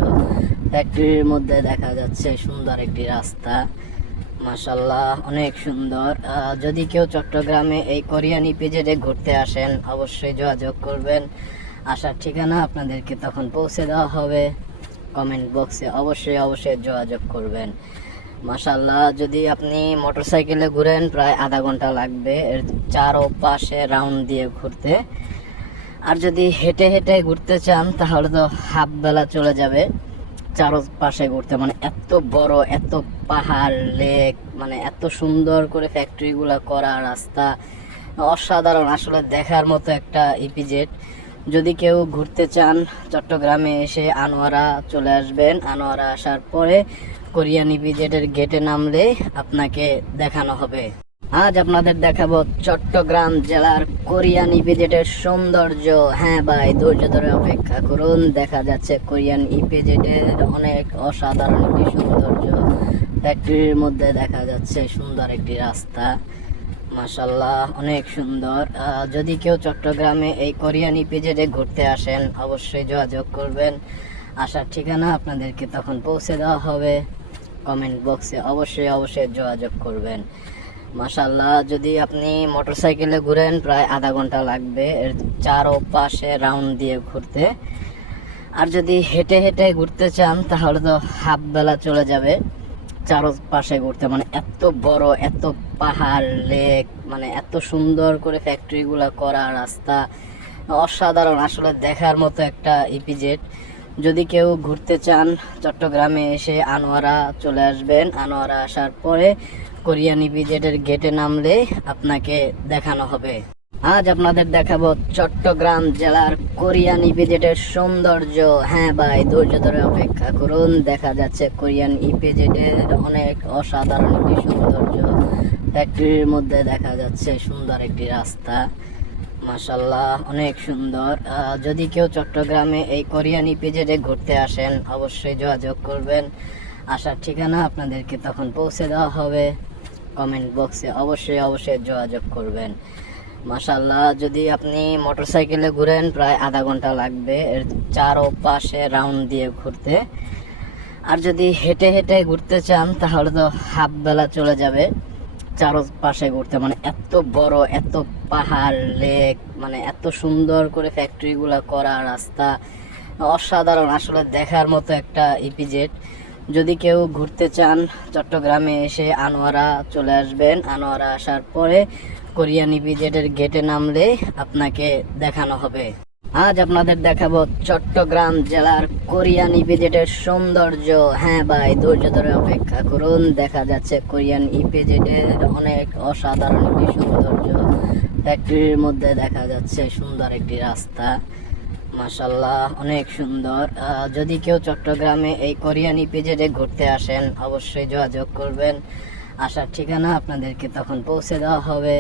ফ্যাক্টরির মধ্যে দেখা যাচ্ছে সুন্দর একটি রাস্তা, মাশাল্লাহ অনেক সুন্দর। যদি কেউ চট্টগ্রামে এই কোরিয়ান ইপিজেডে ঘুরতে আসেন অবশ্যই যোগাযোগ করবেন। আসার ঠিকানা আপনাদেরকে তখন পৌঁছে দেওয়া হবে। কমেন্ট বক্সে অবশ্যই যোগাযোগ করবেন। মাশাল্লাহ, যদি আপনি মোটরসাইকেলে ঘুরেন প্রায় আধা ঘন্টা লাগবে এর চারপাশে রাউন্ড দিয়ে ঘুরতে। আর যদি হেঁটে হেঁটে ঘুরতে চান তাহলে তো হাফ বেলা চলে যাবে চারপাশে ঘুরতে। মানে এত বড়, এত পাহাড়, লেক, মানে এত সুন্দর করে ফ্যাক্টরিগুলো করা, রাস্তা অসাধারণ, আসলে দেখার মতো একটা ইপিজেড। যদি কেউ ঘুরতে চান চট্টগ্রামে এসে আনোয়ারা চলে আসবেন। আনোয়ারা আসার পরে কোরিয়ান ইপিজেডের গেটে নামলে আপনাকে দেখানো হবে। আজ আপনাদের দেখাবো চট্টগ্রাম জেলার কোরিয়ান ইপিজেডের সৌন্দর্য। হ্যাঁ ভাই, ধৈর্য ধরে অপেক্ষা করুন, দেখা যাচ্ছে কোরিয়ান ইপিজেডের অনেক অসাধারণ একটি সৌন্দর্য। ফ্যাক্টরির মধ্যে দেখা যাচ্ছে সুন্দর একটি রাস্তা, মাশাল্লাহ অনেক সুন্দর। যদি কেউ চট্টগ্রামে এই কোরিয়ান ইপিজেডে ঘুরতে আসেন অবশ্যই যোগাযোগ করবেন। আসার ঠিকানা আপনাদেরকে তখন পৌঁছে দেওয়া হবে। কমেন্ট বক্সে অবশ্যই অবশ্যই যোগাযোগ করবেন। মাশাল্লাহ, যদি আপনি মোটরসাইকেলে ঘুরেন প্রায় আধা ঘন্টা লাগবে এর চারপাশে রাউন্ড দিয়ে ঘুরতে। আর যদি হেঁটে হেঁটে ঘুরতে চান তাহলে তো হাফ বেলা চলে যাবে চারপাশে ঘুরতে। মানে এত বড়, এত পাহাড়, লেক, মানে এত সুন্দর করে ফ্যাক্টরিগুলো করা, রাস্তা অসাধারণ, আসলে দেখার মতো একটা ইপিজেড। যদি কেউ ঘুরতে চান চট্টগ্রামে এসে আনোয়ারা চলে আসবেন। আনোয়ারা আসার পরে কোরিয়ান ইপিজেডের গেটে নামলে আপনাকে দেখানো হবে। আজ আপনাদের দেখাবো চট্টগ্রাম জেলার কোরিয়ান ইপিজেডের সৌন্দর্য। হ্যাঁ ভাই, ধৈর্য ধরে অপেক্ষা করুন, দেখা যাচ্ছে কোরিয়ান ইপিজেডের অনেক অসাধারণ একটি সৌন্দর্য। ফ্যাক্টরির মধ্যে দেখা যাচ্ছে সুন্দর একটি রাস্তা, মাশাল্লাহ অনেক সুন্দর। যদি কেউ চট্টগ্রামে এই কোরিয়ান ইপিজেডে ঘুরতে আসেন অবশ্যই যোগাযোগ করবেন। আসার ঠিকানা আপনাদেরকে তখন পৌঁছে দেওয়া হবে। কমেন্ট বক্সে অবশ্যই অবশ্যই যোগাযোগ করবেন। মাশাল্লাহ, যদি আপনি মোটরসাইকেলে ঘুরেন প্রায় আধা ঘন্টা লাগবে এর চারপাশে রাউন্ড দিয়ে ঘুরতে। আর যদি হেঁটে হেঁটে ঘুরতে চান তাহলে তো হাফ বেলা চলে যাবে চারপাশে ঘুরতে। মানে এত বড়, এত পাহাড়, লেক, মানে এত সুন্দর করে ফ্যাক্টরিগুলো করা, রাস্তা অসাধারণ, আসলে দেখার মতো একটা ইপিজেড। যদি কেউ ঘুরতে চান চট্টগ্রামে এসে আনোয়ারা চলে আসবেন। আনোয়ারা আসার পরে কোরিয়ান ইপিজেডের গেটে নামলে আপনাকে দেখানো হবে। আজ আপনাদের দেখাবো চট্টগ্রাম জেলার কোরিয়ান ইপিজেডের সৌন্দর্য। হ্যাঁ ভাই, ধৈর্য ধরে অপেক্ষা করুন, দেখা যাচ্ছে কোরিয়ান ইপিজেডের অনেক অসাধারণ একটি সৌন্দর্য। ফ্যাক্টরির মধ্যে দেখা যাচ্ছে সুন্দর একটি রাস্তা, মাশাল্লাহ অনেক সুন্দর। যদি কেউ চট্টগ্রামে এই কোরিয়ান ইপিজেডে ঘুরতে আসেন অবশ্যই যোগাযোগ করবেন। আসার ঠিকানা আপনাদেরকে তখন পৌঁছে দেওয়া হবে।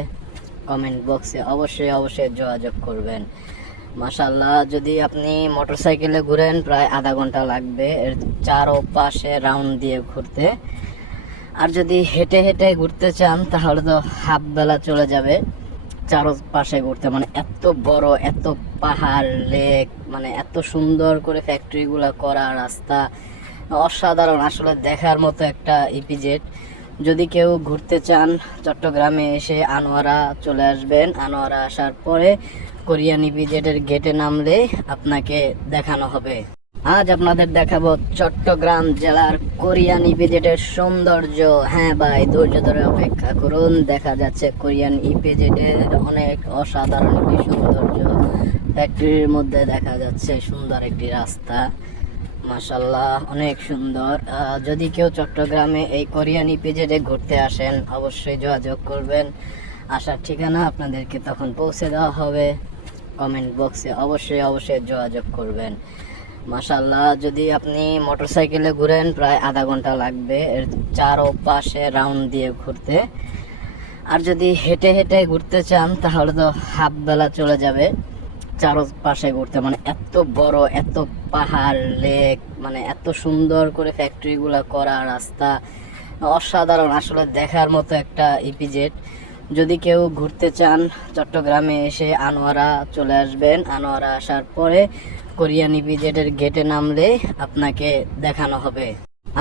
কমেন্ট বক্সে অবশ্যই অবশ্যই যোগাযোগ করবেন। মাশাল্লাহ, যদি আপনি মোটরসাইকেলে ঘুরেন প্রায় আধা ঘন্টা লাগবে এর চারপাশে রাউন্ড দিয়ে ঘুরতে। আর যদি হেঁটে হেঁটে ঘুরতে চান তাহলে তো হাফ বেলা চলে যাবে চারপাশে ঘুরতে। মানে এত বড়, এত পাহাড়, লেক, মানে এত সুন্দর করে ফ্যাক্টরিগুলো করা, রাস্তা অসাধারণ, আসলে দেখার মতো একটা ইপিজেড। যদি কেউ ঘুরতে চান চট্টগ্রামে এসে আনোয়ারা চলে আসবেন। আনোয়ারা আসার পরে কোরিয়ান ইপিজেডের গেটে নামলে আপনাকে দেখানো হবে। আজ আপনাদের দেখাবো চট্টগ্রাম জেলার কোরিয়ান ইপিজেডের সৌন্দর্য। হ্যাঁ ভাই, ধৈর্য ধরে অপেক্ষা করুন, দেখা যাচ্ছে কোরিয়ান ইপিজেডের অনেক অসাধারণ একটি সৌন্দর্য। ফ্যাক্টরির মধ্যে দেখা যাচ্ছে সুন্দর একটি রাস্তা, মাশাল্লাহ অনেক সুন্দর। যদি কেউ চট্টগ্রামে এই কোরিয়ান ইপিজেডে ঘুরতে আসেন অবশ্যই যোগাযোগ করবেন। আসার ঠিকানা আপনাদেরকে তখন পৌঁছে দেওয়া হবে। কমেন্ট বক্সে অবশ্যই অবশ্যই যোগাযোগ করবেন। মাশাল্লাহ, যদি আপনি মোটরসাইকেলে ঘুরেন প্রায় আধা ঘন্টা লাগবে এর চারপাশে রাউন্ড দিয়ে ঘুরতে। আর যদি হেঁটে হেঁটে ঘুরতে চান তাহলে তো হাফ বেলা চলে যাবে চারপাশে ঘুরতে। মানে এত বড়, এত পাহাড়, লেক, মানে এত সুন্দর করে ফ্যাক্টরিগুলো করা, রাস্তা অসাধারণ, আসলে দেখার মতো একটা ইপিজেড। যদি কেউ ঘুরতে চান চট্টগ্রামে এসে আনোয়ারা চলে আসবেন। আনোয়ারা আসার পরে কোরিয়ান ইপিজেডের গেটে নামলে আপনাকে দেখানো হবে।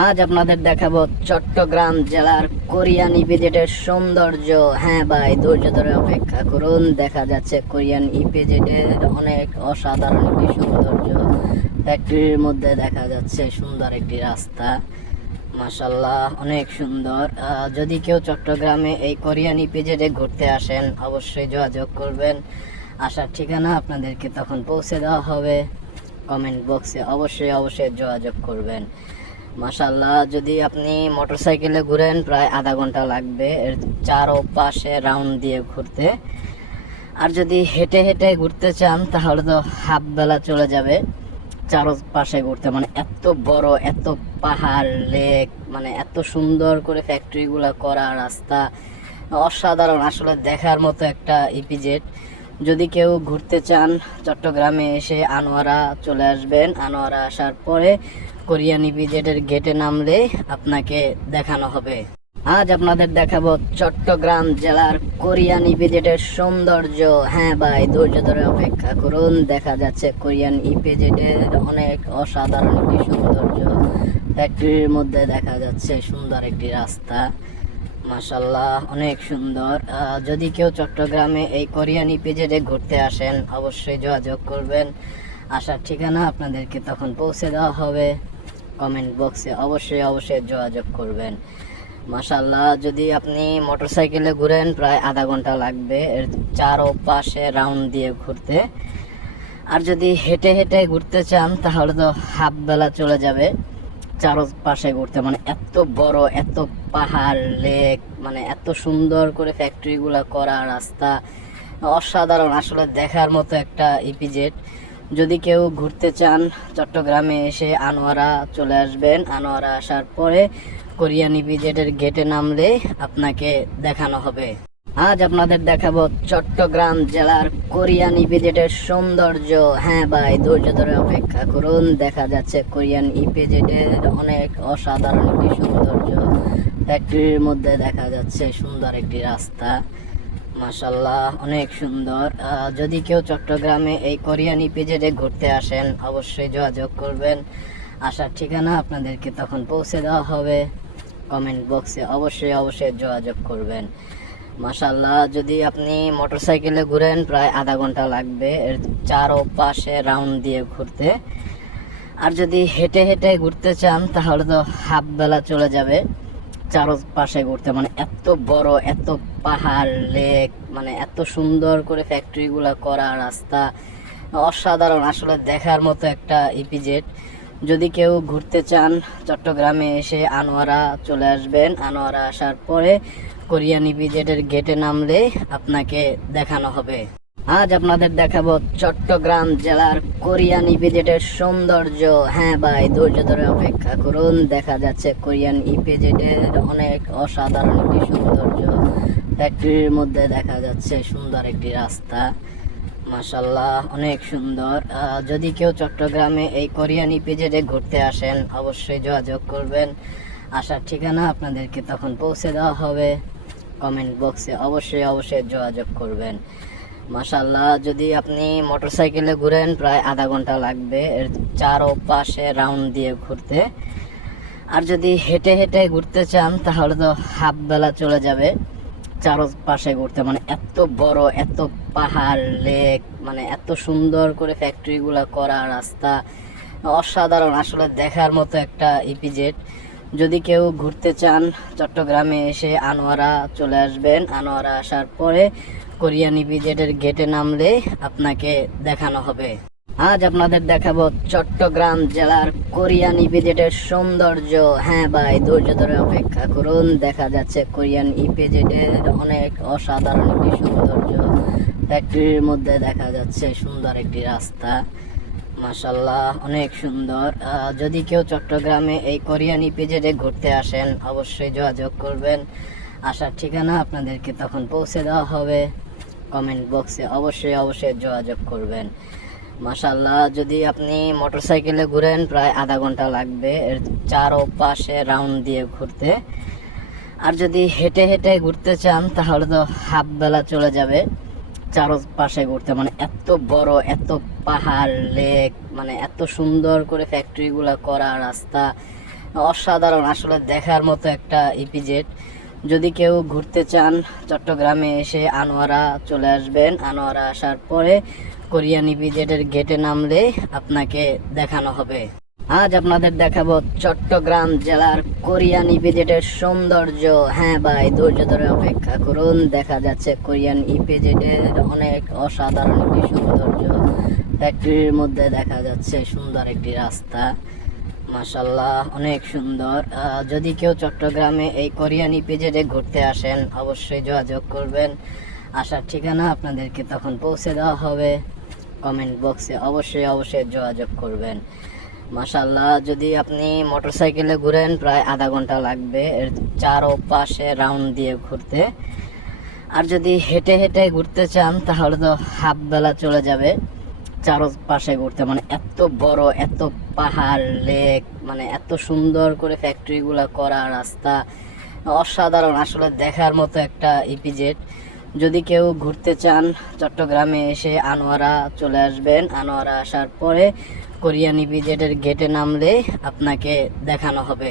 আজ আপনাদের দেখাবো চট্টগ্রাম জেলার কোরিয়ান ইপিজেডের সৌন্দর্য। হ্যাঁ ভাই, ধৈর্য ধরে অপেক্ষা করুন, দেখা যাচ্ছে কোরিয়ান ইপিজেডের অনেক অসাধারণ একটি সৌন্দর্য। ফ্যাক্টরির মধ্যে দেখা যাচ্ছে সুন্দর একটি রাস্তা, মাশাল্লাহ অনেক সুন্দর। যদি কেউ চট্টগ্রামে এই কোরিয়ান ইপিজেডে ঘুরতে আসেন অবশ্যই যোগাযোগ করবেন। আসার ঠিকানা আপনাদেরকে তখন পৌঁছে দেওয়া হবে। কমেন্ট বক্সে অবশ্যই যোগাযোগ করবেন। মাশাআল্লাহ, যদি আপনি মোটরসাইকেলে ঘুরেন প্রায় আধা ঘন্টা লাগবে এর চারপাশে রাউন্ড দিয়ে ঘুরতে। আর যদি হেঁটে হেঁটে ঘুরতে চান তাহলে তো হাফ বেলা চলে যাবে চারপাশে ঘুরতে। মানে এত বড়, এত পাহাড়, লেক, মানে এত সুন্দর করে ফ্যাক্টরিগুলো করা, রাস্তা অসাধারণ, আসলে দেখার মতো একটা ইপিজেড। যদি কেউ ঘুরতে চান চট্টগ্রামে এসে আনোয়ারা চলে আসবেন। আনোয়ারা আসার পরে কোরিয়ান ইপিজেডের গেটে নামলে আপনাকে দেখানো হবে। আজ আপনাদের দেখাবো চট্টগ্রাম জেলার কোরিয়ান ইপিজেডের সৌন্দর্য। হ্যাঁ ভাই, ধৈর্য ধরে অপেক্ষা করুন, দেখা যাচ্ছে কোরিয়ান ইপিজেডের অনেক অসাধারণ একটি সৌন্দর্য। ফ্যাক্টরির মধ্যে দেখা যাচ্ছে সুন্দর একটি রাস্তা, মাশাআল্লাহ অনেক সুন্দর। যদি কেউ চট্টগ্রামে এই কোরিয়ান ইপিজেডে ঘুরতে আসেন অবশ্যই যোগাযোগ করবেন। আসার ঠিকানা আপনাদেরকে তখন পৌঁছে দেওয়া হবে। কমেন্ট বক্সে অবশ্যই যোগাযোগ করবেন। মাশাআল্লাহ, যদি আপনি মোটরসাইকেলে ঘুরেন প্রায় আধা ঘন্টা লাগবে এর চারপাশে রাউন্ড দিয়ে ঘুরতে। আর যদি হেঁটে হেঁটে ঘুরতে চান তাহলে তো হাফ বেলা চলে যাবে চারপাশে ঘুরতে। মানে এত বড়, এত পাহাড়, লেক, মানে এত সুন্দর করে ফ্যাক্টরিগুলো করা, রাস্তা অসাধারণ, আসলে দেখার মতো একটা ইপিজেড। যদি কেউ ঘুরতে চান চট্টগ্রামে এসে আনোয়ারা চলে আসবেন। আনোয়ারা আসার পরে কোরিয়ান ইপিজেডের গেটে নামলে আপনাকে দেখানো হবে। আজ আপনাদের দেখাবো চট্টগ্রাম জেলার কোরিয়ান ইপিজেডের সৌন্দর্য। হ্যাঁ ভাই, ধৈর্য ধরে অপেক্ষা করুন, দেখা যাচ্ছে কোরিয়ান ইপিজেডের অনেক অসাধারণ একটি সৌন্দর্য। ফ্যাক্টরির মধ্যে দেখা যাচ্ছে সুন্দর একটি রাস্তা, মাশাআল্লাহ অনেক সুন্দর। যদি কেউ চট্টগ্রামে এই কোরিয়ান ইপিজেডে ঘুরতে আসেন অবশ্যই যোগাযোগ করবেন। আসার ঠিকানা আপনাদেরকে তখন পৌঁছে দেওয়া হবে। কমেন্ট বক্সে অবশ্যই যোগাযোগ করবেন। মাশাআল্লাহ, যদি আপনি মোটরসাইকেলে ঘুরেন প্রায় আধা ঘন্টা লাগবে এর চারপাশে রাউন্ড দিয়ে ঘুরতে। আর যদি হেঁটে হেঁটে ঘুরতে চান তাহলে তো হাফ বেলা চলে যাবে চারপাশে ঘুরতে। মানে এত বড়, এত পাহাড়, লেক, মানে এত সুন্দর করে ফ্যাক্টরিগুলো করা, রাস্তা অসাধারণ, আসলে দেখার মতো একটা ইপিজেড। যদি কেউ ঘুরতে চান চট্টগ্রামে এসে আনোয়ারা চলে আসবেন। আনোয়ারা আসার পরে কোরিয়ান ইপিজেডের গেটে নামলে আপনাকে দেখানো হবে। আজ আপনাদের দেখাবো চট্টগ্রাম জেলার কোরিয়ান ইপিজেডের সৌন্দর্য। হ্যাঁ ভাই, ধৈর্য ধরে অপেক্ষা করুন, দেখা যাচ্ছে কোরিয়ান ইপিজেডের অনেক অসাধারণ একটি সৌন্দর্য। ফ্যাক্টরির মধ্যে দেখা যাচ্ছে সুন্দর একটি রাস্তা, মাশাআল্লাহ অনেক সুন্দর। যদি কেউ চট্টগ্রামে এই কোরিয়ান ইপিজেডে ঘুরতে আসেন অবশ্যই যোগাযোগ করবেন। আসার ঠিকানা আপনাদেরকে তখন পৌঁছে দেওয়া হবে। কমেন্ট বক্সে অবশ্যই যোগাযোগ করবেন। মাশাআল্লাহ, যদি আপনি মোটরসাইকেলে ঘুরেন প্রায় আধা ঘন্টা লাগবে এর চারপাশে রাউন্ড দিয়ে ঘুরতে। আর যদি হেঁটে হেঁটে ঘুরতে চান তাহলে তো হাফ বেলা চলে যাবে চারপাশে ঘুরতে। মানে এত বড়, এত পাহাড়, লেক, মানে এত সুন্দর করে ফ্যাক্টরিগুলো করা, রাস্তা অসাধারণ, আসলে দেখার মতো একটা ইপিজেড। যদি কেউ ঘুরতে চান চট্টগ্রামে এসে আনোয়ারা চলে আসবেন। আনোয়ারা আসার পরে কোরিয়ান ইপিজেডের গেটে নামলে আপনাকে দেখানো হবে। আজ আপনাদের দেখাবো চট্টগ্রাম জেলার কোরিয়ান ইপিজেডের সৌন্দর্য। হ্যাঁ ভাই, ধৈর্য ধরে অপেক্ষা করুন, দেখা যাচ্ছে কোরিয়ান ইপিজেডের অনেক অসাধারণ একটি সৌন্দর্য। ফ্যাক্টরির মধ্যে দেখা যাচ্ছে সুন্দর একটি রাস্তা, মাশাআল্লাহ অনেক সুন্দর। যদি কেউ চট্টগ্রামে এই কোরিয়ান ইপিজেডে ঘুরতে আসেন অবশ্যই যোগাযোগ করবেন। আসার ঠিকানা আপনাদেরকে তখন পৌঁছে দেওয়া হবে। কমেন্ট বক্সে অবশ্যই যোগাযোগ করবেন। মাশাআল্লাহ, যদি আপনি মোটরসাইকেলে ঘুরেন প্রায় আধা ঘন্টা লাগবে এর চারপাশে রাউন্ড দিয়ে ঘুরতে। আর যদি হেঁটে হেঁটে ঘুরতে চান তাহলে তো হাফ বেলা চলে যাবে চারপাশে ঘুরতে। মানে এত বড়, এত পাহাড়, লেক, মানে এত সুন্দর করে ফ্যাক্টরিগুলো করা, রাস্তা অসাধারণ, আসলে দেখার মতো একটা ইপিজেড। যদি কেউ ঘুরতে চান চট্টগ্রামে এসে আনোয়ারা চলে আসবেন। আনোয়ারা আসার পরে কোরিয়ান ইপিজেডের গেটে নামলে আপনাকে দেখানো হবে। আজ আপনাদের দেখাবো চট্টগ্রাম জেলার কোরিয়ান ইপিজেডের সৌন্দর্য। হ্যাঁ ভাই, ধৈর্য ধরে অপেক্ষা করুন, দেখা যাচ্ছে কোরিয়ান ইপিজেডের অনেক অসাধারণ একটি সৌন্দর্য। ফ্যাক্টরির মধ্যে দেখা যাচ্ছে সুন্দর একটি রাস্তা, মাশাল্লাহ অনেক সুন্দর। যদি কেউ চট্টগ্রামে এই কোরিয়ান ইপিজেডে ঘুরতে আসেন অবশ্যই যোগাযোগ করবেন। আসার ঠিকানা আপনাদেরকে তখন পৌঁছে দেওয়া হবে। কমেন্ট বক্সে অবশ্যই যোগাযোগ করবেন। মাশাল্লাহ, যদি আপনি মোটরসাইকেলে ঘুরেন প্রায় আধা ঘন্টা লাগবে এর চারপাশে রাউন্ড দিয়ে ঘুরতে। আর যদি হেঁটে হেঁটে ঘুরতে চান তাহলে তো হাফ বেলা চলে যাবে চারপাশে ঘুরতে। মানে এত বড়, এত পাহাড়, লেক, মানে এত সুন্দর করে ফ্যাক্টরিগুলো করা, রাস্তা অসাধারণ, আসলে দেখার মতো একটা ইপিজেড। যদি কেউ ঘুরতে চান চট্টগ্রামে এসে আনোয়ারা চলে আসবেন। আনোয়ারা আসার পরে কোরিয়ান ইপিজেডের গেটে নামলে আপনাকে দেখানো হবে।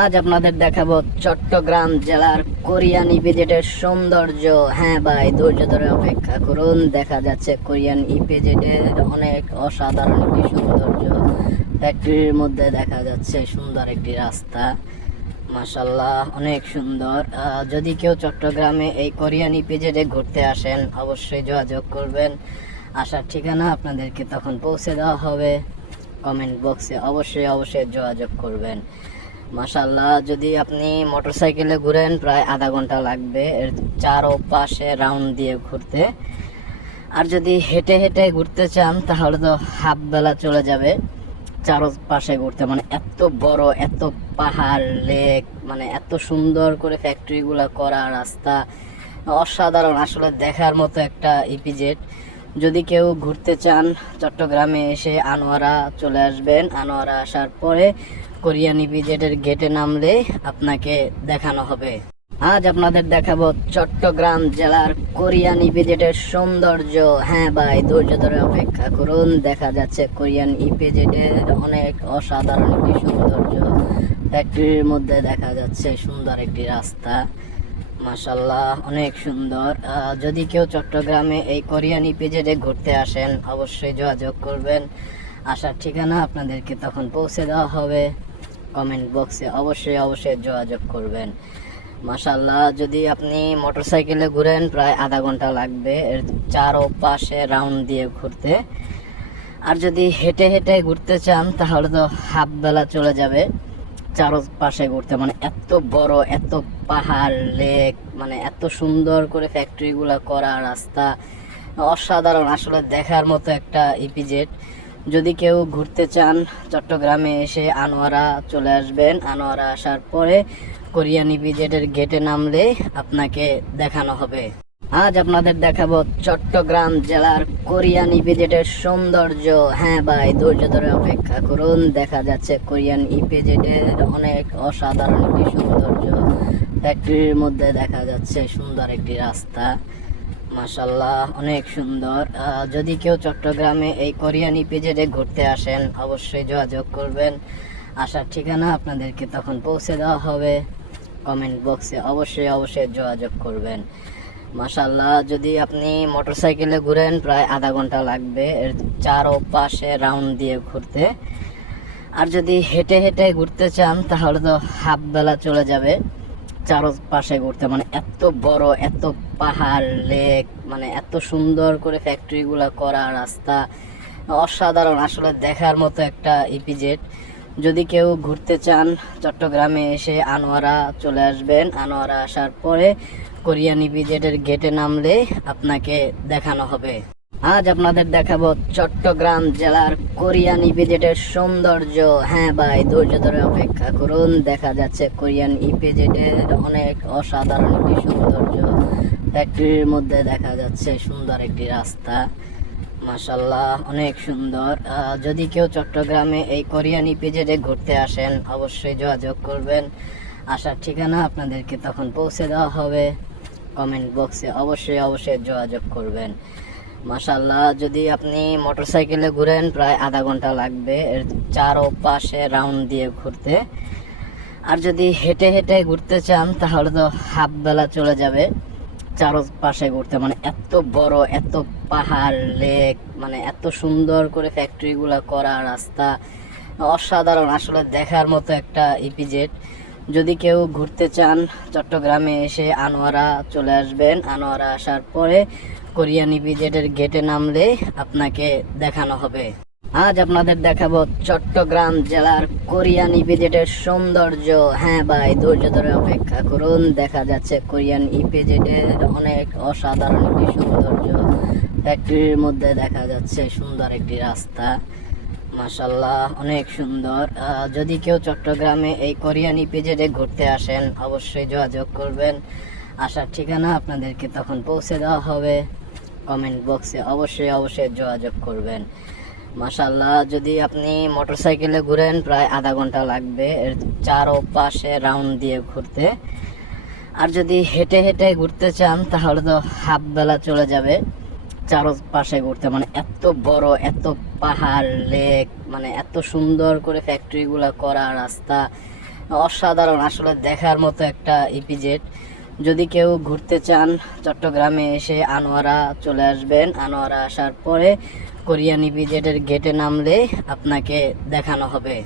আজ আপনাদের দেখাবো চট্টগ্রাম জেলার কোরিয়ান ইপিজেডের সৌন্দর্য। হ্যাঁ ভাই, ধৈর্য ধরে অপেক্ষা করুন, দেখা যাচ্ছে কোরিয়ান ইপিজেডের অনেক অসাধারণ একটি সৌন্দর্য। ফ্যাক্টরির মধ্যে দেখা যাচ্ছে সুন্দর একটি রাস্তা, মাশাল্লাহ অনেক সুন্দর। যদি কেউ চট্টগ্রামে এই কোরিয়ান ইপিজেডে ঘুরতে আসেন অবশ্যই যোগাযোগ করবেন। আসার ঠিকানা আপনাদেরকে তখন পৌঁছে দেওয়া হবে। কমেন্ট বক্সে অবশ্যই যোগাযোগ করবেন। মাশাল্লাহ, যদি আপনি মোটরসাইকেলে ঘুরেন প্রায় আধা ঘন্টা লাগবে এর চারপাশে রাউন্ড দিয়ে ঘুরতে। আর যদি হেঁটে হেঁটে ঘুরতে চান তাহলে তো হাফ বেলা চলে যাবে চারপাশে ঘুরতে। মানে এত বড়, এত পাহাড়, লেক, মানে এত সুন্দর করে ফ্যাক্টরিগুলো করা, রাস্তা অসাধারণ, আসলে দেখার মতো একটা ইপিজেড। যদি কেউ ঘুরতে চান চট্টগ্রামে এসে আনোয়ারা চলে আসবেন। আনোয়ারা আসার পরে কোরিয়ান ইপিজেডের গেটে নামলে আপনাকে দেখানো হবে। আজ আপনাদের দেখাবো চট্টগ্রাম জেলার কোরিয়ান ইপিজেডের সৌন্দর্য। হ্যাঁ ভাই, ধৈর্য ধরে অপেক্ষা করুন, দেখা যাচ্ছে কোরিয়ান ইপিজেডের অনেক অসাধারণ একটি সৌন্দর্য। ফ্যাক্টরির মধ্যে দেখা যাচ্ছে সুন্দর একটি রাস্তা, মাশাল্লাহ অনেক সুন্দর। যদি কেউ চট্টগ্রামে এই কোরিয়ান ইপিজেডে ঘুরতে আসেন অবশ্যই যোগাযোগ করবেন। আসার ঠিকানা আপনাদেরকে তখন পৌঁছে দেওয়া হবে। কমেন্ট বক্সে অবশ্যই যোগাযোগ করবেন। মাশাল্লাহ, যদি আপনি মোটরসাইকেলে ঘুরেন প্রায় আধা ঘন্টা লাগবে এর চারপাশে রাউন্ড দিয়ে ঘুরতে। আর যদি হেঁটে হেঁটে ঘুরতে চান তাহলে তো হাফ বেলা চলে যাবে চারপাশে ঘুরতে। মানে এত বড়, এত পাহাড়, লেক, মানে এত সুন্দর করে ফ্যাক্টরিগুলো করা, রাস্তা অসাধারণ, আসলে দেখার মতো একটা ইপিজেড। যদি কেউ ঘুরতে চান চট্টগ্রামে এসে আনোয়ারা চলে আসবেন। আনোয়ারা আসার পরে কোরিয়ান ইপিজেডের গেটে নামলে আপনাকে দেখানো হবে। আজ আপনাদের দেখাবো চট্টগ্রাম জেলার কোরিয়ান ইপিজেডের সৌন্দর্য। হ্যাঁ ভাই, ধৈর্য ধরে অপেক্ষা করুন, দেখা যাচ্ছে কোরিয়ান ইপিজেডের অনেক অসাধারণ একটি সৌন্দর্য। ফ্যাক্টরির মধ্যে দেখা যাচ্ছে সুন্দর একটি রাস্তা, মাশাল্লাহ অনেক সুন্দর। যদি কেউ চট্টগ্রামে এই কোরিয়ান ইপিজেডে ঘুরতে আসেন অবশ্যই যোগাযোগ করবেন। আসার ঠিকানা আপনাদেরকে তখন পৌঁছে দেওয়া হবে। কমেন্ট বক্সে অবশ্যই যোগাযোগ করবেন। মাশাল্লাহ, যদি আপনি মোটরসাইকেলে ঘুরেন প্রায় আধা ঘন্টা লাগবে এর চারপাশে রাউন্ড দিয়ে ঘুরতে। আর যদি হেঁটে হেঁটে ঘুরতে চান তাহলে তো হাফ বেলা চলে যাবে চারপাশে ঘুরতে। মানে এত বড়, এত পাহাড়, লেক, মানে এত সুন্দর করে ফ্যাক্টরিগুলো করা, রাস্তা অসাধারণ, আসলে দেখার মতো একটা ইপিজেড। যদি কেউ ঘুরতে চান চট্টগ্রামে এসে আনোয়ারা চলে আসবেন। আনোয়ারা আসার পরে কোরিয়ান ইপিজেডের গেটে নামলে আপনাকে দেখানো হবে। আজ আপনাদের দেখাবো চট্টগ্রাম জেলার কোরিয়ান ইপিজেডের সৌন্দর্য। হ্যাঁ ভাই, ধৈর্য ধরে অপেক্ষা করুন, দেখা যাচ্ছে কোরিয়ান ইপিজেডের অনেক অসাধারণ একটি সৌন্দর্য। ফ্যাক্টরির মধ্যে দেখা যাচ্ছে সুন্দর একটি রাস্তা, মাশাল্লাহ অনেক সুন্দর। যদি কেউ চট্টগ্রামে এই কোরিয়ান ইপিজেডে ঘুরতে আসেন অবশ্যই যোগাযোগ করবেন। আসার ঠিকানা আপনাদেরকে তখন পৌঁছে দেওয়া হবে। কমেন্ট বক্সে অবশ্যই যোগাযোগ করবেন। মাশাল্লাহ, যদি আপনি মোটরসাইকেলে ঘুরেন প্রায় আধা ঘন্টা লাগবে এর চারপাশে রাউন্ড দিয়ে ঘুরতে। আর যদি হেঁটে হেঁটে ঘুরতে চান তাহলে তো হাফ বেলা চলে যাবে চারপাশে ঘুরতে। মানে এত বড়, এত পাহাড়, লেক, মানে এত সুন্দর করে ফ্যাক্টরিগুলো করা, রাস্তা অসাধারণ, আসলে দেখার মতো একটা ইপিজেড। যদি কেউ ঘুরতে চান চট্টগ্রামে এসে আনোয়ারা চলে আসবেন। আনোয়ারা আসার পরে কোরিয়ান ইপিজেডের গেটে নামলে আপনাকে দেখানো হবে। আজ আপনাদের দেখাবো চট্টগ্রাম জেলার কোরিয়ান ইপিজেডের সৌন্দর্য। হ্যাঁ ভাই, ধৈর্য ধরে অপেক্ষা করুন, দেখা যাচ্ছে কোরিয়ান ইপিজেডের অনেক অসাধারণ একটি সৌন্দর্য। ফ্যাক্টরির মধ্যে দেখা যাচ্ছে সুন্দর একটি রাস্তা, মাশাল্লাহ অনেক সুন্দর। যদি কেউ চট্টগ্রামে এই কোরিয়ান ইপিজেডে ঘুরতে আসেন অবশ্যই যোগাযোগ করবেন। আসার ঠিকানা আপনাদেরকে তখন পৌঁছে দেওয়া হবে। কমেন্ট বক্সে অবশ্যই যোগাযোগ করবেন। মাশাল্লাহ, যদি আপনি মোটরসাইকেলে ঘুরেন প্রায় আধা ঘন্টা লাগবে এর চারপাশে রাউন্ড দিয়ে ঘুরতে। আর যদি হেঁটে হেঁটে ঘুরতে চান তাহলে তো হাফ বেলা চলে যাবে চারপাশে ঘুরতে। মানে এত বড়, এত পাহাড়, লেক, মানে এত সুন্দর করে ফ্যাক্টরিগুলো করা, রাস্তা অসাধারণ, আসলে দেখার মতো একটা ইপিজেড। যদি কেউ ঘুরতে চান চট্টগ্রামে এসে আনোয়ারা চলে আসবেন। আনোয়ারা আসার পরে কোরিয়ান ইপিজেডের গেটে নামলে আপনাকে দেখানো হবে।